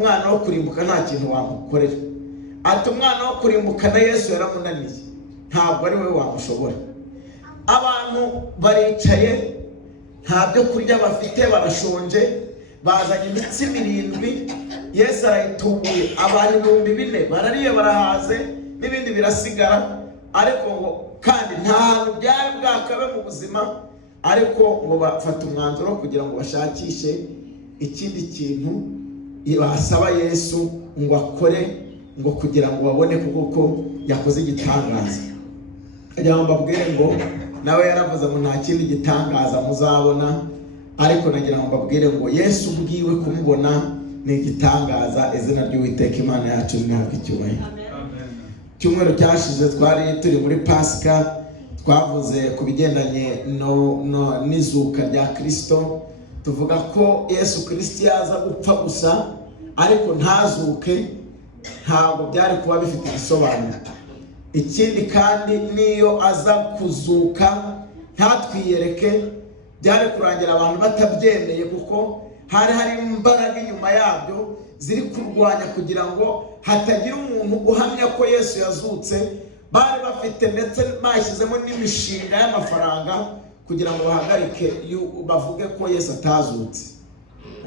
umwana wo kurimbuka nta kintu wamukorera. Ati umwana wo kurimbuka na Yesu yaramunaniye, ntabwo ari we wamushobora. Abantu baricaye nta byo kurya bafite, barashonje, bazanye imitsima 7, Yesu arayitubuye, abantu 4,000 barariye barahaze, n'ibindi birasigara. Ariko ngo kandi nta hantu byari bwakabe mu buzima, ariko ngo bafata umwanzuro kugira ngo bashakishe ikindi kintu basaba Yesu ngo akore, ngo kugira ngo babone kuko yakoze igitangaza. Kugira ngo mbabwire ngo nawe yaravuze ngo nta kindi gitangaza muzabona, ariko nagira ngo mbabwire ngo Yesu ubwiwe kumubona ni igitangaza. Izina ry'Uwiteka Imana yacu rihabwe icyubahiro. Cyumweru cyashize twari turi muri Pasika, twavuze ku bigendanye n'izuka rya Kristo. Tuvuga ko Yesu Kristo yaza gupfa gusa ariko ntazuke, ntabwo byari kuba bifite igisobanuro. Ikindi kandi niyo aza kuzuka ntatwiyereke, byari kurangira abantu batabyemeye, kuko hari imbaraga inyuma yabyo ziri kurwanya kugira ngo hatagira umuntu uhamya ko Yesu yazutse. Bari bafite ndetse bashyizemo n'imishinga y'amafaranga kugira ngo bahagarike bavuge ko Yesu atazutse.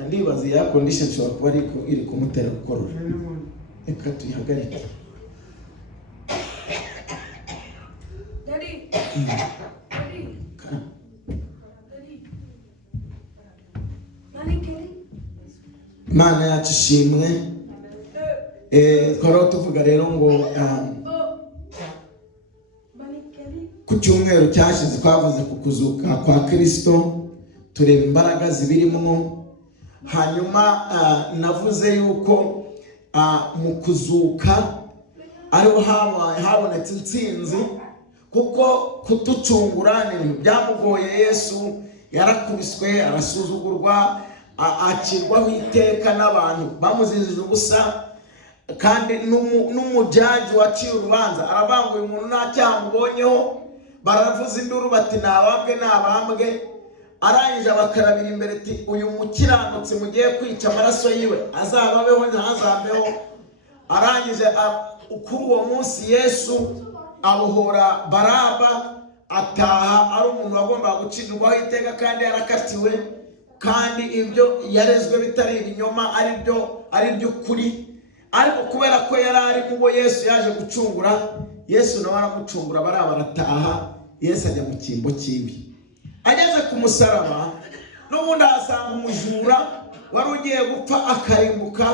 Ndibaza ya condition ishobora kuba iri kumutera gukorora. Reka tuyihagarike. Imana yacu ishimwe. Twari tuvuga rero ngo ku cyumweru cyashize twavuze ku kuzuka kwa Kristo, tureba imbaraga zibirimo. Hanyuma navuze yuko mu kuzuka ariho habonetse intsinzi, kuko kuducungura ni ibintu byamugoye. Yesu yarakubiswe, arasuzugurwa, akirwaho iteka n'abantu bamuzizije ubusa, kandi n'umujaji waciye urubanza aravuga uyu muntu nta cyaha amubonyeho. Baravuza induru bati nabambwe. Arangije abakarabira imbere ati uyu mukiranutsi mugiye kwica amaraso yiwe azababeho ntazambeho. Arangije kuri uwo munsi Yesu abohora Baraba, ataha ari umuntu wagombaga gucirwaho iteka kandi yarakatiwe, kandi ibyo yarezwe bitari ibinyoma, ari byo kuri. Ariko kubera ko yari ari kubo Yesu yaje gucungura, Yesu nawe aramucungura, Baraba arataha, Yesu ajya mu cyimbo cy'ibi. Ageze ku musaraba n'ubundi asanga umujura wari ugiye gupfa akarimbuka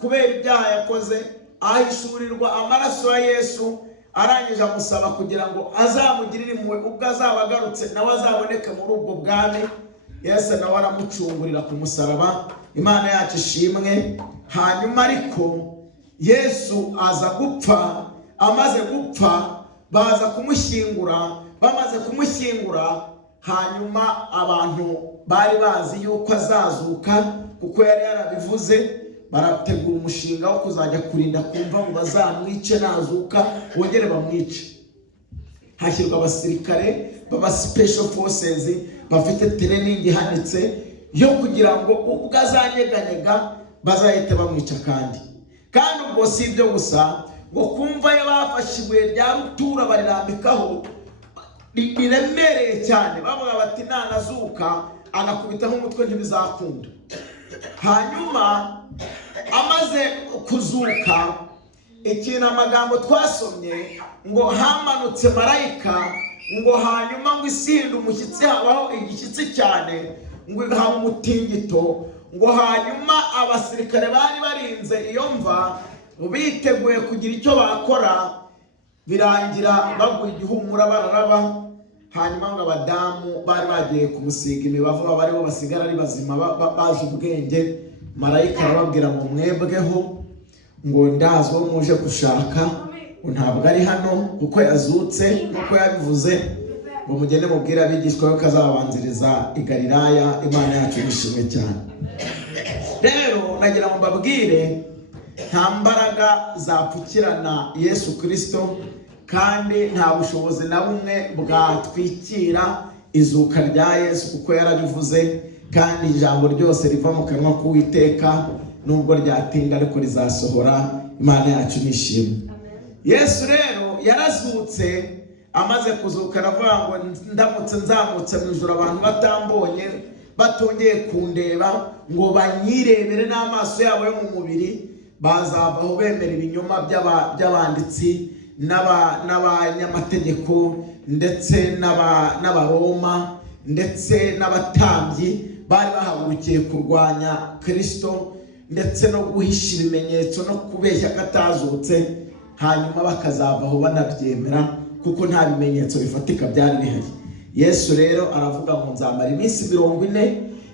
kubera ibyaha yakoze, ahishurirwa amaraso ya Yesu. Arangije amusaba kugira ngo azamugirire impuhwe ubwo azaba agarutse nawe azaboneke muri ubwo bwami. Yesu nawe aramucungurira ku musaraba. Imana yacu ishimwe. Hanyuma ariko Yesu aza gupfa. Amaze gupfa baza kumushyingura. Bamaze kumushyingura, hanyuma abantu bari bazi yuko azazuka kuko yari yarabivuze, barategura umushinga wo kuzajya kurinda kumva ngo bazamwice nazuka bongere bamwice. Hashyirwa abasirikare baba special forces bafite training ihanitse yo kugira ngo ubwo azanyeganyega bazahite bamwica. Kandi ubwo si ibyo gusa, ngo kumva yabafashe ibuye rya rutura barirambikaho riremereye cyane, bavuga bati nanazuka anakubitaho umutwe ntibizakunda. Hanyuma amaze kuzuka, ikintu amagambo twasomye ngo hamanutse marayika, ngo hanyuma ngo isinda umushyitsi, habaho igishyitsi cyane, ngo haba umutingito, ngo hanyuma abasirikare bari barinze iyo mva biteguye kugira icyo bakora, birangira baguye igihumura bararaba. Hanyuma ngo abadamu bari bagiye kumusiga imibavu, bariho basigara ari bazima bazi ubwenge. Marayika arababwira ngo mwebweho, ngo ndazi uwo muje gushaka, ntabwo ari hano kuko yazutse nk'uko yabivuze, ngo mugende mubwire abigishwa ko azababanziriza i Galilaya. Imana yacu ishimwe cyane. Rero nagira ngo mbabwire, nta mbaraga zapfukirana Yesu Kristo, kandi nta bushobozi na bumwe bwatwikira izuka rya Yesu kuko yarabivuze. Kandi ijambo ryose riva mu kanwa k'Uwiteka nubwo ryatinda ariko rizasohora. Imana yacu nishimwe. Yesu rero yarazutse, amaze kuzuka aravuga ngo ndamutse nzamutse mu ijuru abantu batambonye, batongeye kundeba ngo banyirebere n'amaso yabo yo mu mubiri, bazavaho bemera ibinyoma by'abanditsi n'abanyamategeko ndetse n'abaroma ndetse n'abatambyi bari bahagurukiye kurwanya Kristo ndetse no guhisha ibimenyetso no kubeshya katazutse, hanyuma bakazavaho banabyemera kuko nta bimenyetso bifatika byari bihari. Yesu rero aravuga ngo nzamara iminsi 40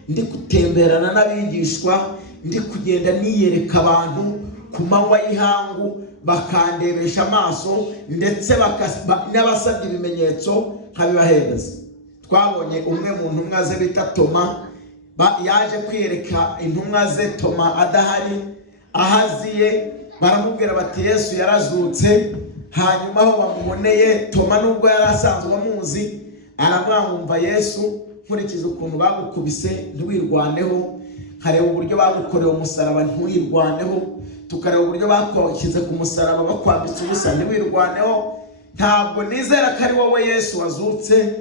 ndi gutemberana n'abigishwa, ndi kugenda niyereka abantu ku manywa y'ihangu, bakandebesha amaso ndetse n'abasabye ibimenyetso nkabibahereza. Twabonye umwe mu ntumwa ze bita Toma, yaje kwiyereka intumwa ze Toma adahari, ahaziye baramubwira bati Yesu yarazutse. Hanyuma aho bamuboneye, Toma nubwo yari asanzwe amuzi, aramwumva Yesu, nkurikije ukuntu bagukubise ntiwirwaneho, kareba uburyo bagukoreye umusaraba ntiwirwaneho, tukareba uburyo bakwashyize ku musaraba bakwambitse ubusa ntiwirwaneho, ntabwo nizera ko ari wowe Yesu wazutse.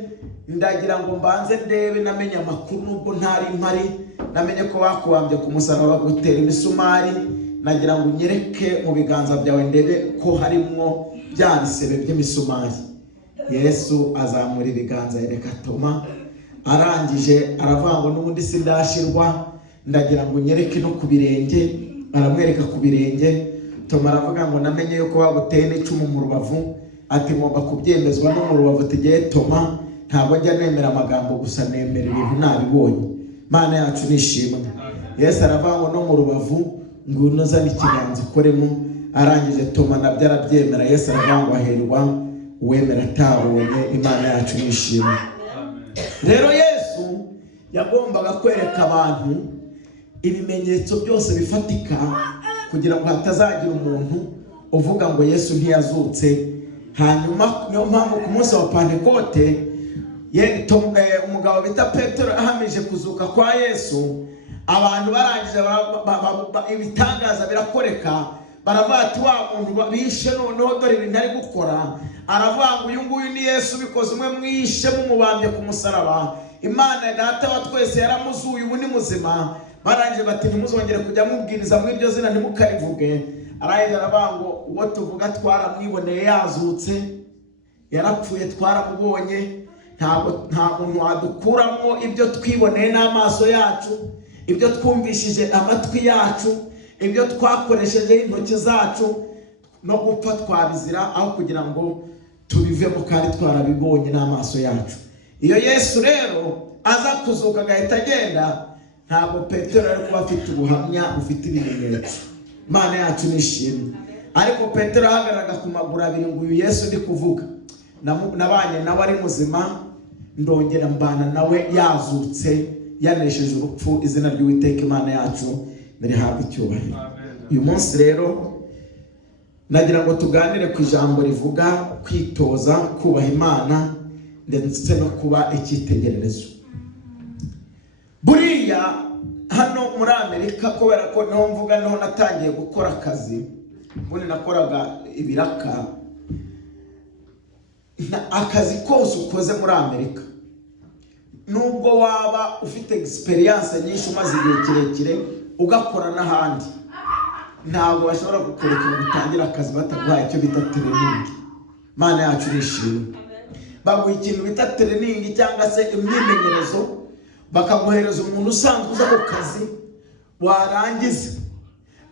Ndagira ngo mbanze ndebe namenye amakuru nubwo ntari mpari, namenye ko bakuwambye ku musaraba bagutera imisumari, nagira ngo unyereke mu biganza byawe ndebe ko harimo bya bisebe by'imisumari. Yesu azamura ibiganza yereka Toma, arangije aravuga ngo n'ubundi sindashirwa, ndagira ngo unyereke no ku birenge. Aramwereka ku birenge. Toma aravuga ngo namenye yuko baguteye n'icumu mu rubavu, ati ngomba kubyemezwa no mu rubavu. Tegeye Toma, ntabwo njya nemera amagambo gusa, nemera ibintu nabibonye. Mana yacu nishimwe. Yesu aravuga ngo no mu rubavu ngo uzane ikiganza ukoremo. Arangije Toma nabyo arabyemera. Yesu aravuga ngo aherwa uwemera atabonye. Imana yacu nishimwe. Rero Yesu yagombaga kwereka abantu ibimenyetso byose bifatika kugira ngo hatazagira umuntu uvuga ngo Yesu ntiyazutse. Hanyuma niyo mpamvu ku munsi wa Pentekote umugabo bita Petero ahamije kuzuka kwa Yesu, abantu barangije ibitangaza birakoreka, baravuga ati wa muntu bishe noneho dore ibintu ari gukora. Aravuga ngo uyu nguyu ni Yesu bikoze umwe mwishe mumubambye ku musaraba. Imana Data wa twese yaramuzuye, ubu ni muzima. Barangije bati ntimuzongere kujya mubwiriza muri iryo zina ntimukarivuge. Arangije aravuga ngo uwo tuvuga twaramwiboneye yazutse, yarapfuye twaramubonye, nta muntu wadukuramo ibyo twiboneye n'amaso yacu, ibyo twumvishije amatwi yacu, ibyo twakoresheje intoki zacu, no gupfa twabizira aho kugira ngo tubivemo kandi twarabibonye n'amaso yacu. Iyo Yesu rero aza kuzuka agahita agenda, ntabwo Petero ari kuba afite ubuhamya bufite ibimenyetso. Imana yacu nishimwe. Ariko Petero ahagararaga ku maguru abiri ngo uyu Yesu ndi kuvuga nabanye nawe ari muzima, ndongera mbana nawe yazutse yanesheje urupfu. Izina ry'Uwiteka Imana yacu nirihabwe icyubahiro. Uyu munsi rero nagira ngo tuganire ku ijambo rivuga kwitoza kubaha Imana ndetse no kuba icyitegererezo. Buriya hano muri Amerika, kubera ko niho mvuga niho natangiye gukora akazi, ubundi nakoraga ibiraka. Akazi kose ukoze muri Amerika, nubwo waba ufite experience nyinshi umaze igihe kirekire ugakora n'ahandi, ntabwo bashobora kukureka ngo utangire akazi bataguhaye icyo bita training. Mana yacu nishimwe. Baguha ikintu bita training cyangwa se imyimenyerezo, bakaguhereza umuntu usanzwe uza ku kazi, warangiza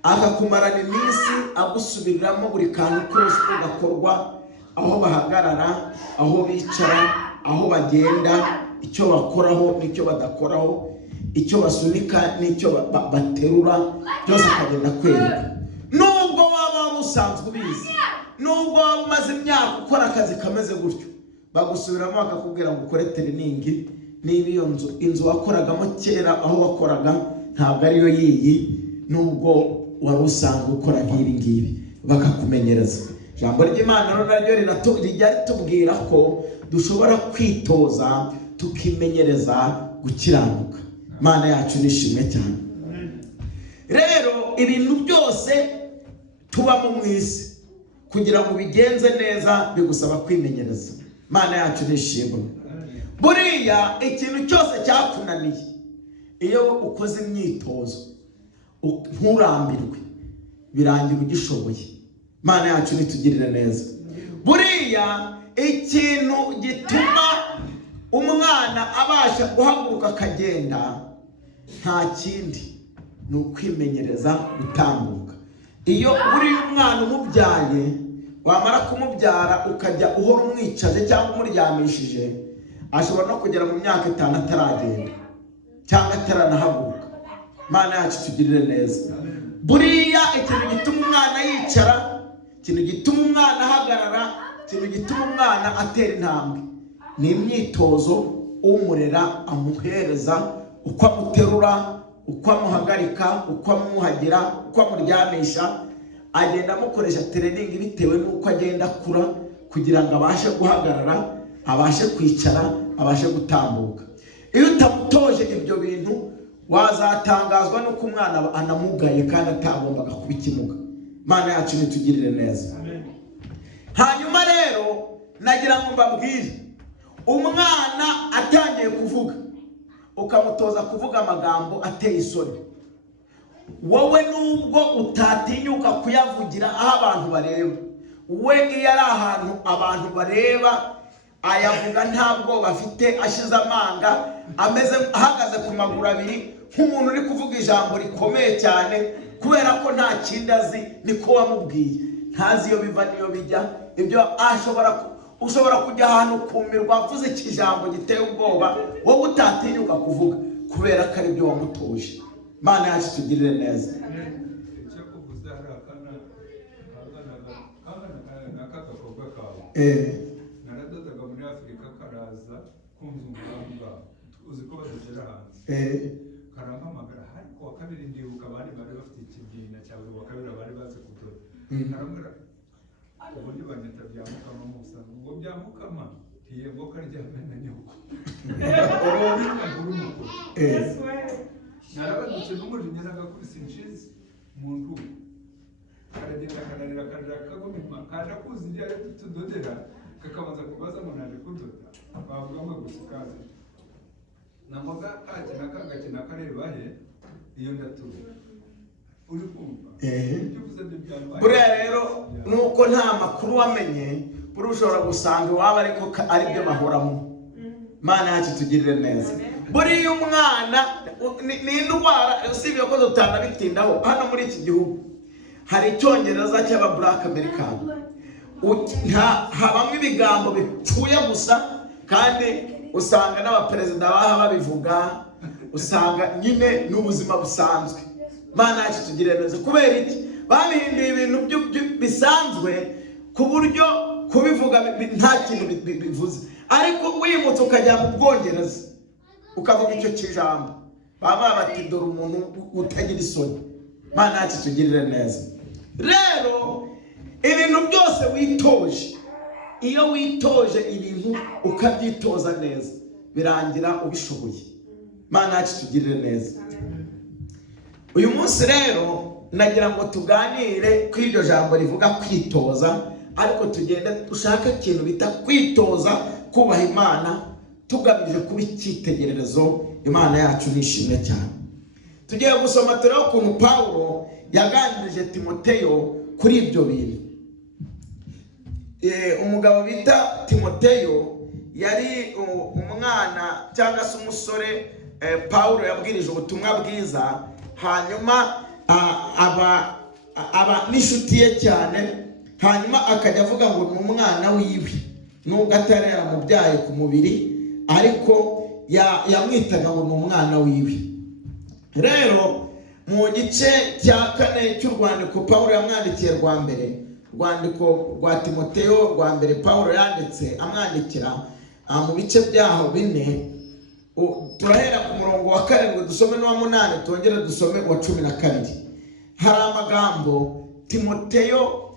akakumarana iminsi agusubiriramo buri kantu kose gakorwa, aho bahagarara, aho bicara, aho bagenda, icyo bakoraho n'icyo badakoraho, icyo basunika n'icyo baterura, byose akagenda kwereka. Nubwo waba usanzwe ubizi, nubwo waba umaze imyaka ukora akazi kameze gutyo, bagusubiramo bakakubwira ngo ukore training. Niba iyo inzu wakoragamo kera aho wakoraga ntabwo ariyo yiyi, nubwo wari usanzwe ukora nk'ibi ngibi, bakakumenyereza. Ijambo ry'Imana rero naryo rijya ritubwira ko dushobora kwitoza tukimenyereza gukiranuka. Imana yacu nishimwe cyane. Rero ibintu byose tubamo mu isi kugira ngo bigenze neza bigusaba kwimenyereza. Mana yacu nishimwe. Buriya ikintu cyose cyakunaniye iyo ukoze imyitozo nturambirwe birangira ugishoboye. Mana yacu nitugirire neza. Buriya ikintu gituma umwana abasha guhaguruka akagenda nta kindi ni ukwimenyereza gutambuka. Iyo uri umwana umubyaye, wamara kumubyara ukajya uhora umwicaje cyangwa umuryamishije, ashobora no kugera mu myaka 5 ataragenda cyangwa ataranahaguruka. Mana yacu tugirire neza. Buriya ikintu gituma umwana yicara, ikintu gituma umwana ahagarara, ikintu gituma umwana atera intambwe ni imyitozo umurera amuhereza, uko amuterura, uko amuhagarika, uko amuhagira, uko amuryamisha. Agenda amukoresha training bitewe n'uko agenda akura kugira ngo abashe guhagarara, abashe kwicara, abashe gutambuka. Iyo utamutoje ibyo bintu wazatangazwa nuko umwana anamugaye kandi atagombaga kuba ikimuga. Mana yacu nitugirire neza. Hanyuma rero nagira ngo mbabwire, umwana atangiye kuvuga ukamutoza kuvuga amagambo ateye isoni, wowe nubwo utatinyuka kuyavugira aho abantu bareba, we iyo ari ahantu abantu bareba ayavuga nta bwoba afite, ashize amanga, ameze ahagaze ku maguru abiri nk'umuntu uri kuvuga ijambo rikomeye cyane, kubera ko nta kindi azi, niko wamubwiye. Ntazi iyo biva niyo bijya. Ibyo ushobora kujya ahantu kumirwa avuze ikijambo giteye ubwoba, wowe utatinyuka kuvuga kubera ko ari byo wamutoje. Mana yacu tugirire neza. naradodaga muri Afrika karaza kumva uzi ko badagera hanze karampamagara, ariko wa kabiri ndibuka abandi bari bafite ikibyina cyawe, wa kabiri bari baze kudoda. Narambara ubundi banyita byamukama musa ngo byamukama tiye ngo karyame na nyoko narabadutse n'umujinya n'agakubise inshizi muntu karagenda kanarira kagomima kaje kuzi ibyo ari tudodera kakabanza kubaza ngo naje kudoda, bavuga ngo gusikaze namoga akina kagakina kareba he iyo ndatuye uri kumva buriya rero nuko nta makuru wamenye, buri ushobora gusanga iwaba ariko ari byo bahoramo. Mana yacu tugirire neza. Buriya umwana ni indwara, usibye ko tutanabitindaho hano muri iki gihugu hari icyongereza cy'aba black american, habamo ibigambo bipfuye gusa, kandi usanga n'abaperezida baha babivuga, usanga nyine n'ubuzima busanzwe. Mana yacu tugirire neza. Kubera iki? Babihinduye ibintu bisanzwe ku buryo kubivuga nta kintu bivuze, ariko wimutse ukajya mu Bwongereza ukavuga icyo kijambo, baba bati dore umuntu utagira isoni. Mana yacu tugirire neza. Rero ibintu byose witoje, iyo witoje ibintu ukabyitoza neza, birangira ubishoboye. Mana yacu tugirire neza. Uyu munsi rero nagira ngo tuganire ku iryo jambo rivuga kwitoza, ariko tugenda dushaka ikintu bita kwitoza kubaha Imana, tugamije kuba icyitegererezo. Imana yacu nishimye cyane. Tugiye gusoma turebe ukuntu Pawulo yaganirije Timoteyo kuri ibyo bintu. Umugabo bita Timoteyo yari umwana cyangwa se umusore Pawulo yabwirije ubutumwa bwiza, hanyuma aba n'inshuti ye cyane, hanyuma akajya avuga ngo ni umwana wiwe, nubwo atari yaramubyaye ku mubiri, ariko yamwitaga ngo ni umwana wiwe. Rero mu gice cya 4 cy'urwandiko Pawulo yamwandikiye rwa mbere, urwandiko rwa Timoteyo rwa mbere Pawulo yanditse amwandikira, mu bice byaho 4, turahera ku murongo wa 7 dusome n'uwa 8, tongere dusome uwa 12. Hari amagambo Timoteyo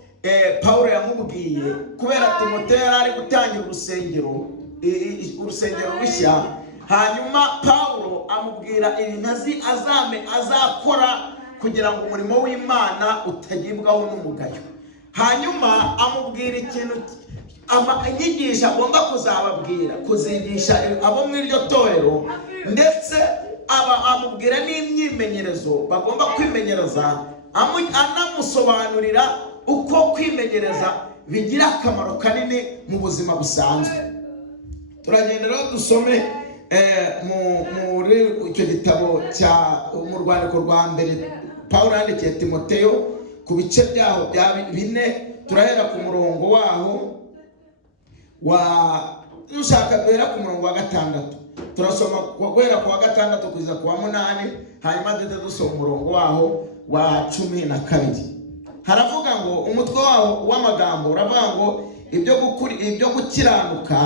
Pawulo yamubwiye, kubera Timoteyo yari ari gutangira urusengero rushya. Hanyuma Pawulo amubwira ibintu azakora kugira ngo umurimo w'Imana utagibwaho n'umugayo. Hanyuma amubwira ikintu inyigisho agomba kuzababwira, kuzigisha abo muri iryo torero, ndetse amubwira n'imyimenyerezo bagomba kwimenyereza, anamusobanurira uko kwimenyereza bigira akamaro kanini mu buzima busanzwe. Turagenda rero dusome muri icyo gitabo mu rwandiko rwa mbere Pawulo yandikiye Timoteyo ku bice byaho bya 4. Turahera ku murongo waho ushaka guhera ku murongo wa 6. Turasoma guhera ku wa 6 kugeza ku wa 8, hanyuma dusoma umurongo waho wa 12. Haravuga ngo umutwe waho w'amagambo uravuga ngo ibyo gukiranuka,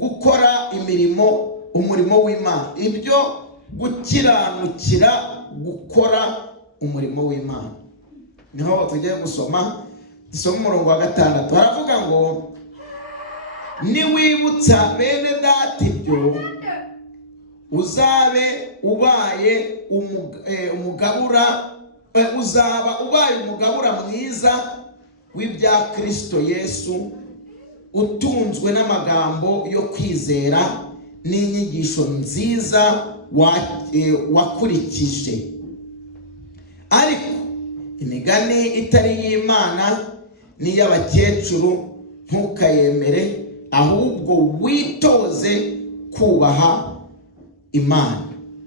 gukora umurimo w'Imana, ibyo gukiranukira gukora umurimo w'Imana. Niho tugiye gusoma umurongo wa 6. Haravuga ngo niwibutsa bene data ibyo, uzabe ubaye umugabura mwiza w'ibya Kristo Yesu, utunzwe n'amagambo yo kwizera n'inyigisho nziza wakurikije. Ariko imigani itari y'Imana n'iy'abakecuru ntukayemere, ahubwo witoze kubaha Imana.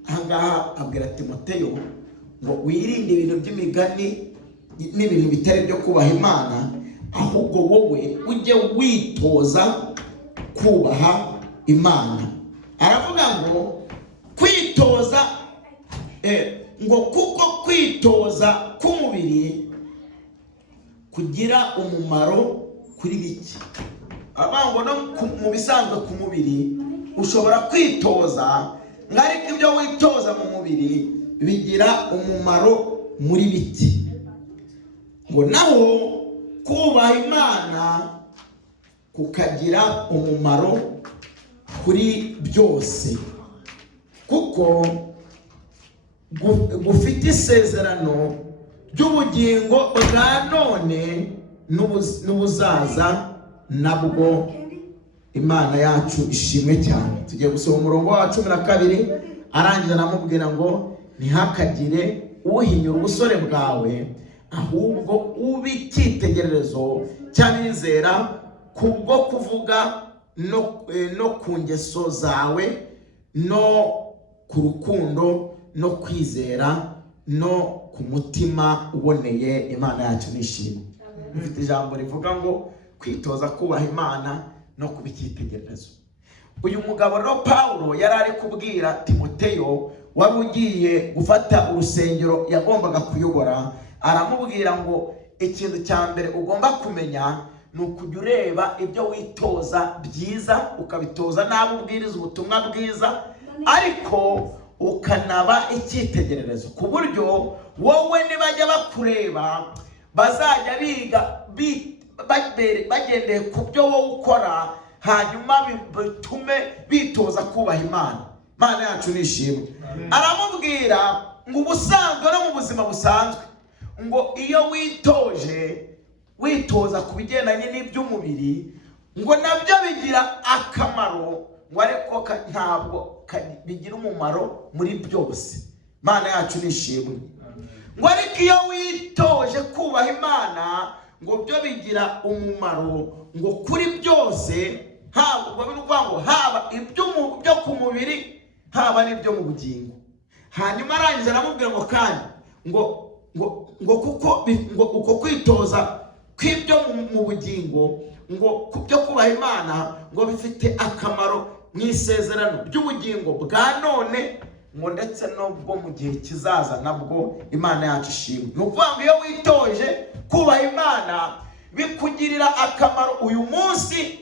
Ahangaha abwira Timoteyo ngo wirinde ibintu by'imigani n'ibintu bitari byo kubaha Imana, ahubwo wowe ujye witoza kubaha Imana. Aravuga ngo kwitoza, ngo kuko kwitoza k'umubiri kugira umumaro kuri bike. Abango no mu bisanzwe ku mubiri ushobora kwitoza, ariko ibyo witoza mu mubiri bigira umumaro muri bike. Ngo naho kubaha Imana kukagira umumaro kuri byose, kuko gufite isezerano ry'ubugingo bwa none n'ubuzaza nabwo. Imana yacu ishimwe cyane. Tugiye gusoma umurongo wa 12, arangiza anamubwira ngo ntihakagire uhinyura ubusore bwawe, ahubwo ube icyitegererezo cy'abizera kubwo kuvuga no ku ngeso zawe, no ku rukundo, no kwizera, no ku mutima uboneye. Imana yacu nishimye. Dufite ijambo rivuga ngo kwitoza kubaha Imana no kuba icyitegererezo. Uyu mugabo rero Pawulo yari ari kubwira Timoteyo wari ugiye gufata urusengero yagombaga kuyobora. Aramubwira ngo ikintu cya mbere ugomba kumenya ni ukujya ureba ibyo witoza byiza, ukabitoza nabi, ubwiriza ubutumwa bwiza, ariko ukanaba icyitegererezo, ku buryo wowe nibajya bakureba bazajya biga bagendeye ku byo wowe ukora, hanyuma bitume bitoza kubaha Imana. Imana yacu nishimwe. Aramubwira ngo ubusanzwe no mu buzima busanzwe, ngo iyo witoza ku bigendanye n'iby'umubiri, ngo nabyo bigira akamaro, ngo ariko ntabwo bigira umumaro muri byose. Imana yacu nishimwe. Ngo ariko iyo witoje kubaha Imana, ngo byo bigira umumaro ngo kuri byose, haba ibyo ku mubiri, haba n'ibyo mu bugingo. Hanyuma arangiza aramubwira ngo kandi ngo uko kwitoza kw'ibyo mu bugingo, ngo kubyo kubaha Imana, ngo bifite akamaro mu isezerano ry'ubugingo bwa none, ngo ndetse n'ubwo mu gihe kizaza nabwo. Imana yacu ishimwe. Ni ukuvuga ngo iyo witoje kubaha Imana bikugirira akamaro uyu munsi,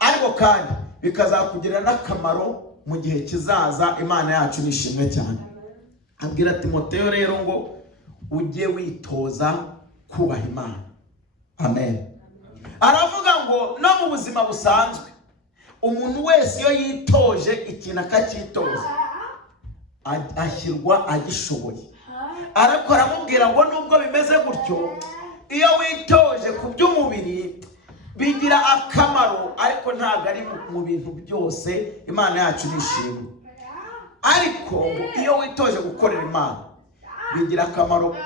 ariko kandi bikazakugirira n'akamaro mu gihe kizaza. Imana yacu nishimwe cyane. Abwira Timoteyo rero ngo ujye witoza kubaha Imana. Amen. Aravuga ngo no mu buzima busanzwe umuntu wese iyo yitoje ikintu akacyitoza, ashyirwa agishoboye. Ariko aramubwira ngo nubwo bimeze gutyo, iyo witoje ku by'umubiri bigira akamaro, ariko ntabwo ari mu bintu byose. Imana yacu nishimwe. Ariko iyo witoje gukorera Imana bigira akamaro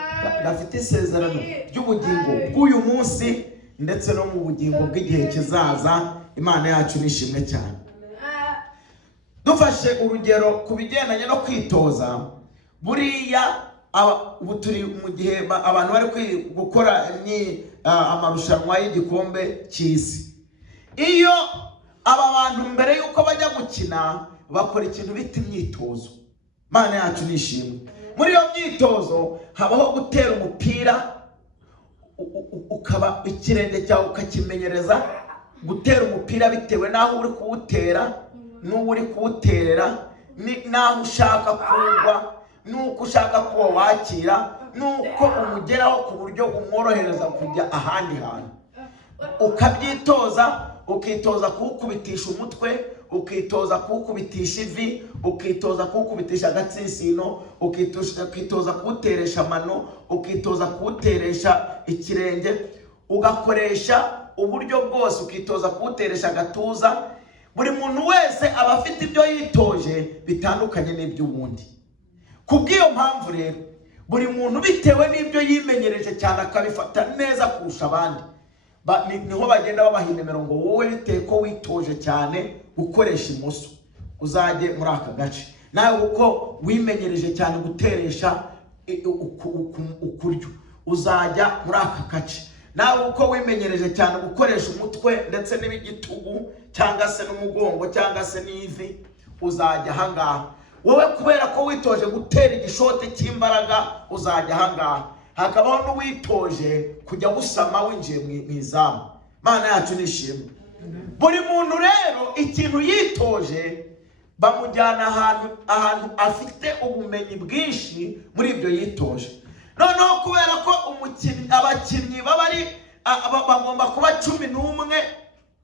gafite isezerano ry'ubugingo bw'uyu munsi ndetse no mu bugingo bw'igihe kizaza. Imana yacu nishimwe cyane. Dufashe urugero ku bigendanye no kwitoza, buriya ubu turi mu gihe abantu bari gukora amarushanwa y'igikombe cy'isi. Iyo aba bantu mbere y'uko bajya gukina bakora ikintu bita imyitozo. Imana yacu nishimwe. Muri iyo myitozo habaho gutera umupira, ukaba ikirenge cyawe ukakimenyereza gutera umupira bitewe n'aho uri kuwutera n'uwo uri kuwuterera, n'aho ushaka kugwa, n'uko ushaka kuba wakira, n'uko umugeraho ku buryo umworohereza kujya ahandi hantu. Ukabyitoza, ukitoza kuwukubitisha umutwe, ukitoza kuwukubitisha ivi, ukitoza kuwukubitisha agatsinsino, ukitoza kuwuteresha amano, ukitoza kuwuteresha ikirenge, ugakoresha uburyo bwose, ukitoza kuwuteresha agatuza. Buri muntu wese aba afite ibyo yitoje bitandukanye n'iby'ubundi. Kubw'iyo mpamvu rero buri muntu bitewe n'ibyo yimenyereje cyane akabifata neza kurusha abandi, niho bagenda babaha inimero ngo wowe bitewe ko witoje cyane gukoresha imoso uzajye muri aka gace, nawe uko wimenyereje cyane guteresha ukuryo uzajya muri aka gace, nawe uko wimenyereje cyane gukoresha umutwe ndetse n'ibigitugu cyangwa se n'umugongo cyangwa se n'ivi uzajya ahangaha. Wowe kubera ko witoje gutera igishoti cy'imbaraga uzajya ahangaha. Hakabaho n'uwitoje kujya gusama winjiye mu izamu. Imana yacu nishimwe. Buri muntu rero ikintu yitoje bamujyana ahantu afite ubumenyi bwinshi muri ibyo yitoje. Noneho kubera ko abakinnyi bagomba kuba 11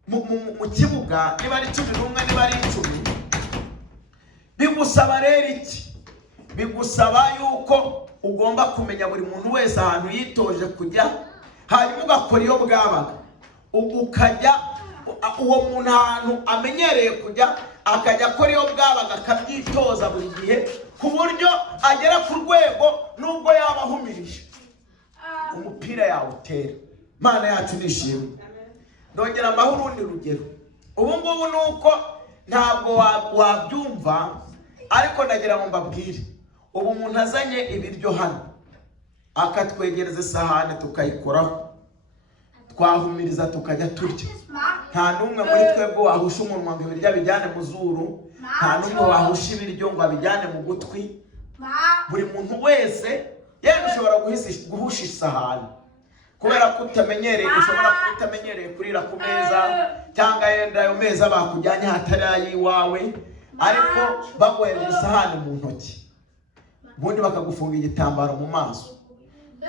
mu kibuga, niba ari 11 niba ari 10, bigusaba rero iki? Bigusaba yuko ugomba kumenya buri muntu wese ahantu yitoje kujya, hanyuma ugakora iyo bwabaga, ukajya uwo muntu ahantu amenyereye kujya akajya akora iyo bwabaga, akabyitoza buri gihe ku buryo agera ku rwego nubwo yaba ahumirije umupira yawutera. Imana yacu nishimwe. Ndongera mbaho urundi rugero. Ubu ngubu nuko ntabwo wabyumva, ariko ndagira ngo mbabwire. Ubu umuntu azanye ibiryo hano akatwegereza isahani tukayikoraho, twahumiriza tukajya turya. Nta n'umwe muri twebwe wahusha umunwa ngo ibiryo bijyane mu zuru, nta n'umwe wahusha ibiryo ngo abijyane mu gutwi. Buri muntu wese yenda ushobora guhusha isahani kubera ko utamenyereye, ushobora kuba utamenyereye kurira ku meza, cyangwa yenda ayo meza bakujyanye hatari ay'iwawe, ariko baguhereza isahani mu ntoki, ubundi bakagufunga igitambaro mu maso.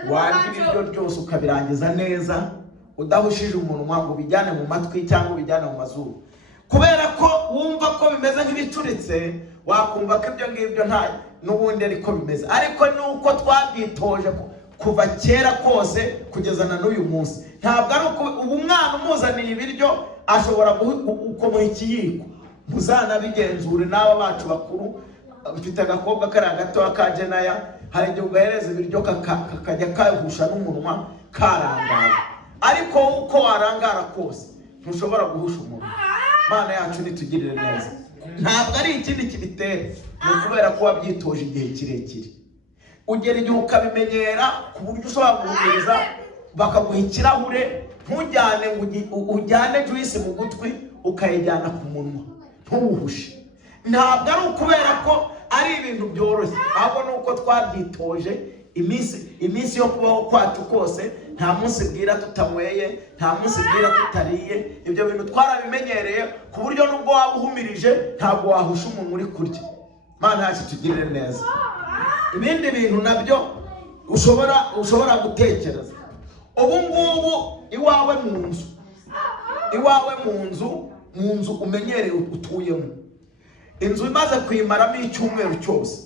Warya ibiryo byose ukabirangiza neza udahushije umunwa ngo bijyane mu matwi cyangwa ubijyane mu mazuru, kubera ko wumva ko bimeze nk'ibicuritse, wakumva ko ibyo ngibyo nta n'ubundi ariko bimeze. Ariko nuko twabyitoje kuva kera kose kugeza na n'uyu munsi. Ntabwo ari uko ubu umwana umuzaniye ibiryo ashobora kumuha ikiyiko. Muzanabigenzure n'aba bacu bakuru. Mfite agakobwa kari gato kaje naya, hari igihe ugahereza ibiryo kakajya kahusha n'umunwa karangaye, ariko uko warangara kose ntushobora guhusha umunwa. Imana yacu nitugirire neza. Ntabwo ari ikindi kibitera, ni ukubera ko wabyitoje igihe kirekire. Ugera igihe ukabimenyera ku buryo ushobora guhumiriza bakaguha ikirahure, ntujyane ujyane juice mu gutwi ukayijyana ku munwa ntuwuhushe. Ntabwo ari ukubera ko ari ibintu byoroshye, ahubwo nuko twabyitoje iminsi yo kubaho kwacu kose. Nta munsi bwira tutanyweye, nta munsi bwira tutariye. Ibyo bintu twarabimenyereye ku buryo nubwo waba uhumirije ntabwo wahusha umuntu uri kurya. Imana yacu tugirire neza. Ibindi bintu nabyo ushobora gutekereza. Ubu ngubu iwawe mu nzu umenyereye utuyemo, inzu imaze kuyimaramo icyumweru cyose,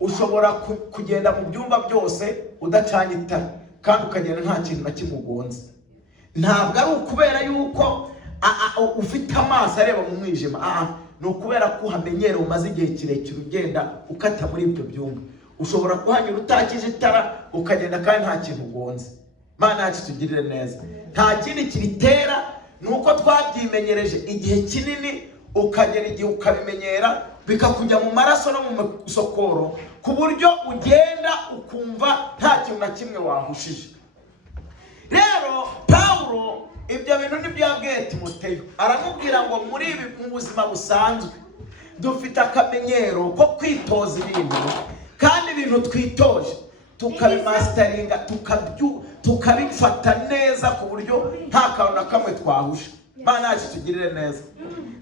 ushobora kugenda mu byumba byose udacanye itara kandi ukagenda nta kintu na kimugonze. Ntabwo ari ukubera yuko ufite amaso areba mu mwijima, ni ukubera ko uhamenyera umaze igihe kirekire ugenda ukata muri ibyo byumba. Ushobora kuhanyura utakije itara ukagenda kandi nta kintu ugonze. Mana yacu tugirire neza. Nta kindi kiritera nuko twabyimenyereje igihe kinini, ukagera igihe ukabimenyera bikakujya mu maraso no mu masokoro ku buryo ugenda ukumva nta kintu na kimwe wahushije. Rero Pawulo ibyo bintu nibyo yabwiye Timoteyo, aramubwira ngo muri ibi mu buzima busanzwe dufite akamenyero ko kwitoza ibintu, kandi ibintu twitoje tukabimastaringa, tukabifata neza ku buryo nta kantu na kamwe twahusha. Mana yacu tugirire neza.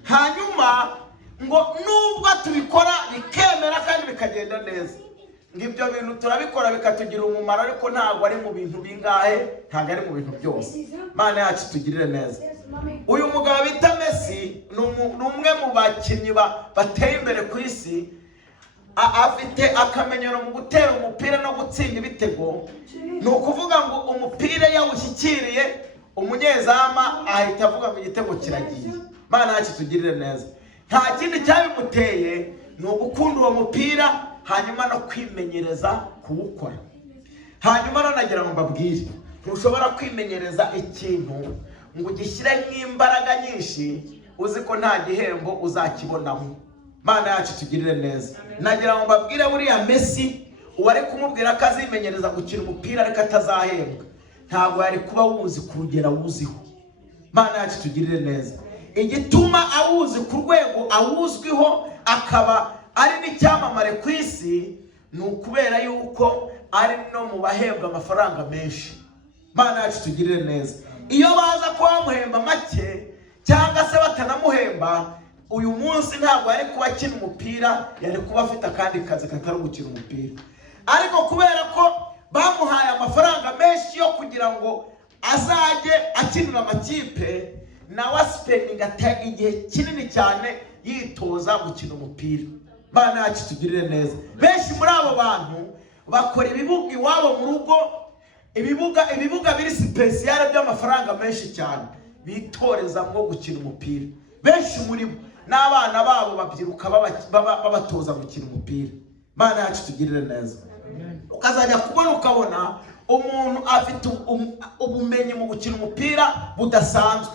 Hanyuma ngo nubwo tubikora bikemera kandi bikagenda neza, ngibyo bintu turabikora bikatugira umumaro, ariko ntabwo ari mu bintu bingahe, ntabwo ari mu bintu byose. Mana yacu tugirire neza. Uyu mugabo bita Messi ni umwe mu bakinnyi bateye imbere ku isi. Afite akamenyero mu gutera umupira no gutsinda ibitego. Ni ukuvuga ngo umupira yawushyikiriye umunyezama ahita avuga ngo igitego kiragiye. Mana yacu tugirire neza. Nta kindi cyabimuteye ni ugukunda uwo mupira, hanyuma no kwimenyereza kuwukora. Hanyuma nagira ngo mbabwire, ntushobora kwimenyereza ikintu ngo ugishyire nk'imbaraga nyinshi uzi ko nta gihembo uzakibonamo. Mana yacu tugirire neza. Nagira ngo mbabwire buriya Messi uwari kumubwira ko azimenyereza gukina umupira ariko atazahembwa, ntabwo yari kuba wuzi kurugera wuziho. Mana yacu tugirire neza. Igituma awuzi ku rwego awuzwiho akaba ari n'icyamamare ku isi, ni ukubera yuko ari no mu bahembwa amafaranga menshi. Mana yacu tugirire neza. Iyo baza kuba bamuhemba make cyangwa se batanamuhemba, uyu munsi ntabwo yari kuba akina umupira, yari kuba afite akandi kazi katari gukina umupira. Ariko kubera ko bamuhaye amafaranga menshi yo kugira ngo azajye akinira amakipe, nawe spending igihe kinini cyane yitoza gukina umupira. Mana yacu tugirire neza. Benshi muri abo bantu bakora ibibuga iwabo mu rugo, ibibuga biri special by'amafaranga menshi cyane, bitoreza ngo gukina umupira. Benshi muri bo n'abana babo babyiruka babatoza gukina umupira. Mana yacu tugirire neza. Ukazajya ukabona umuntu afite ubumenyi mu gukina umupira budasanzwe.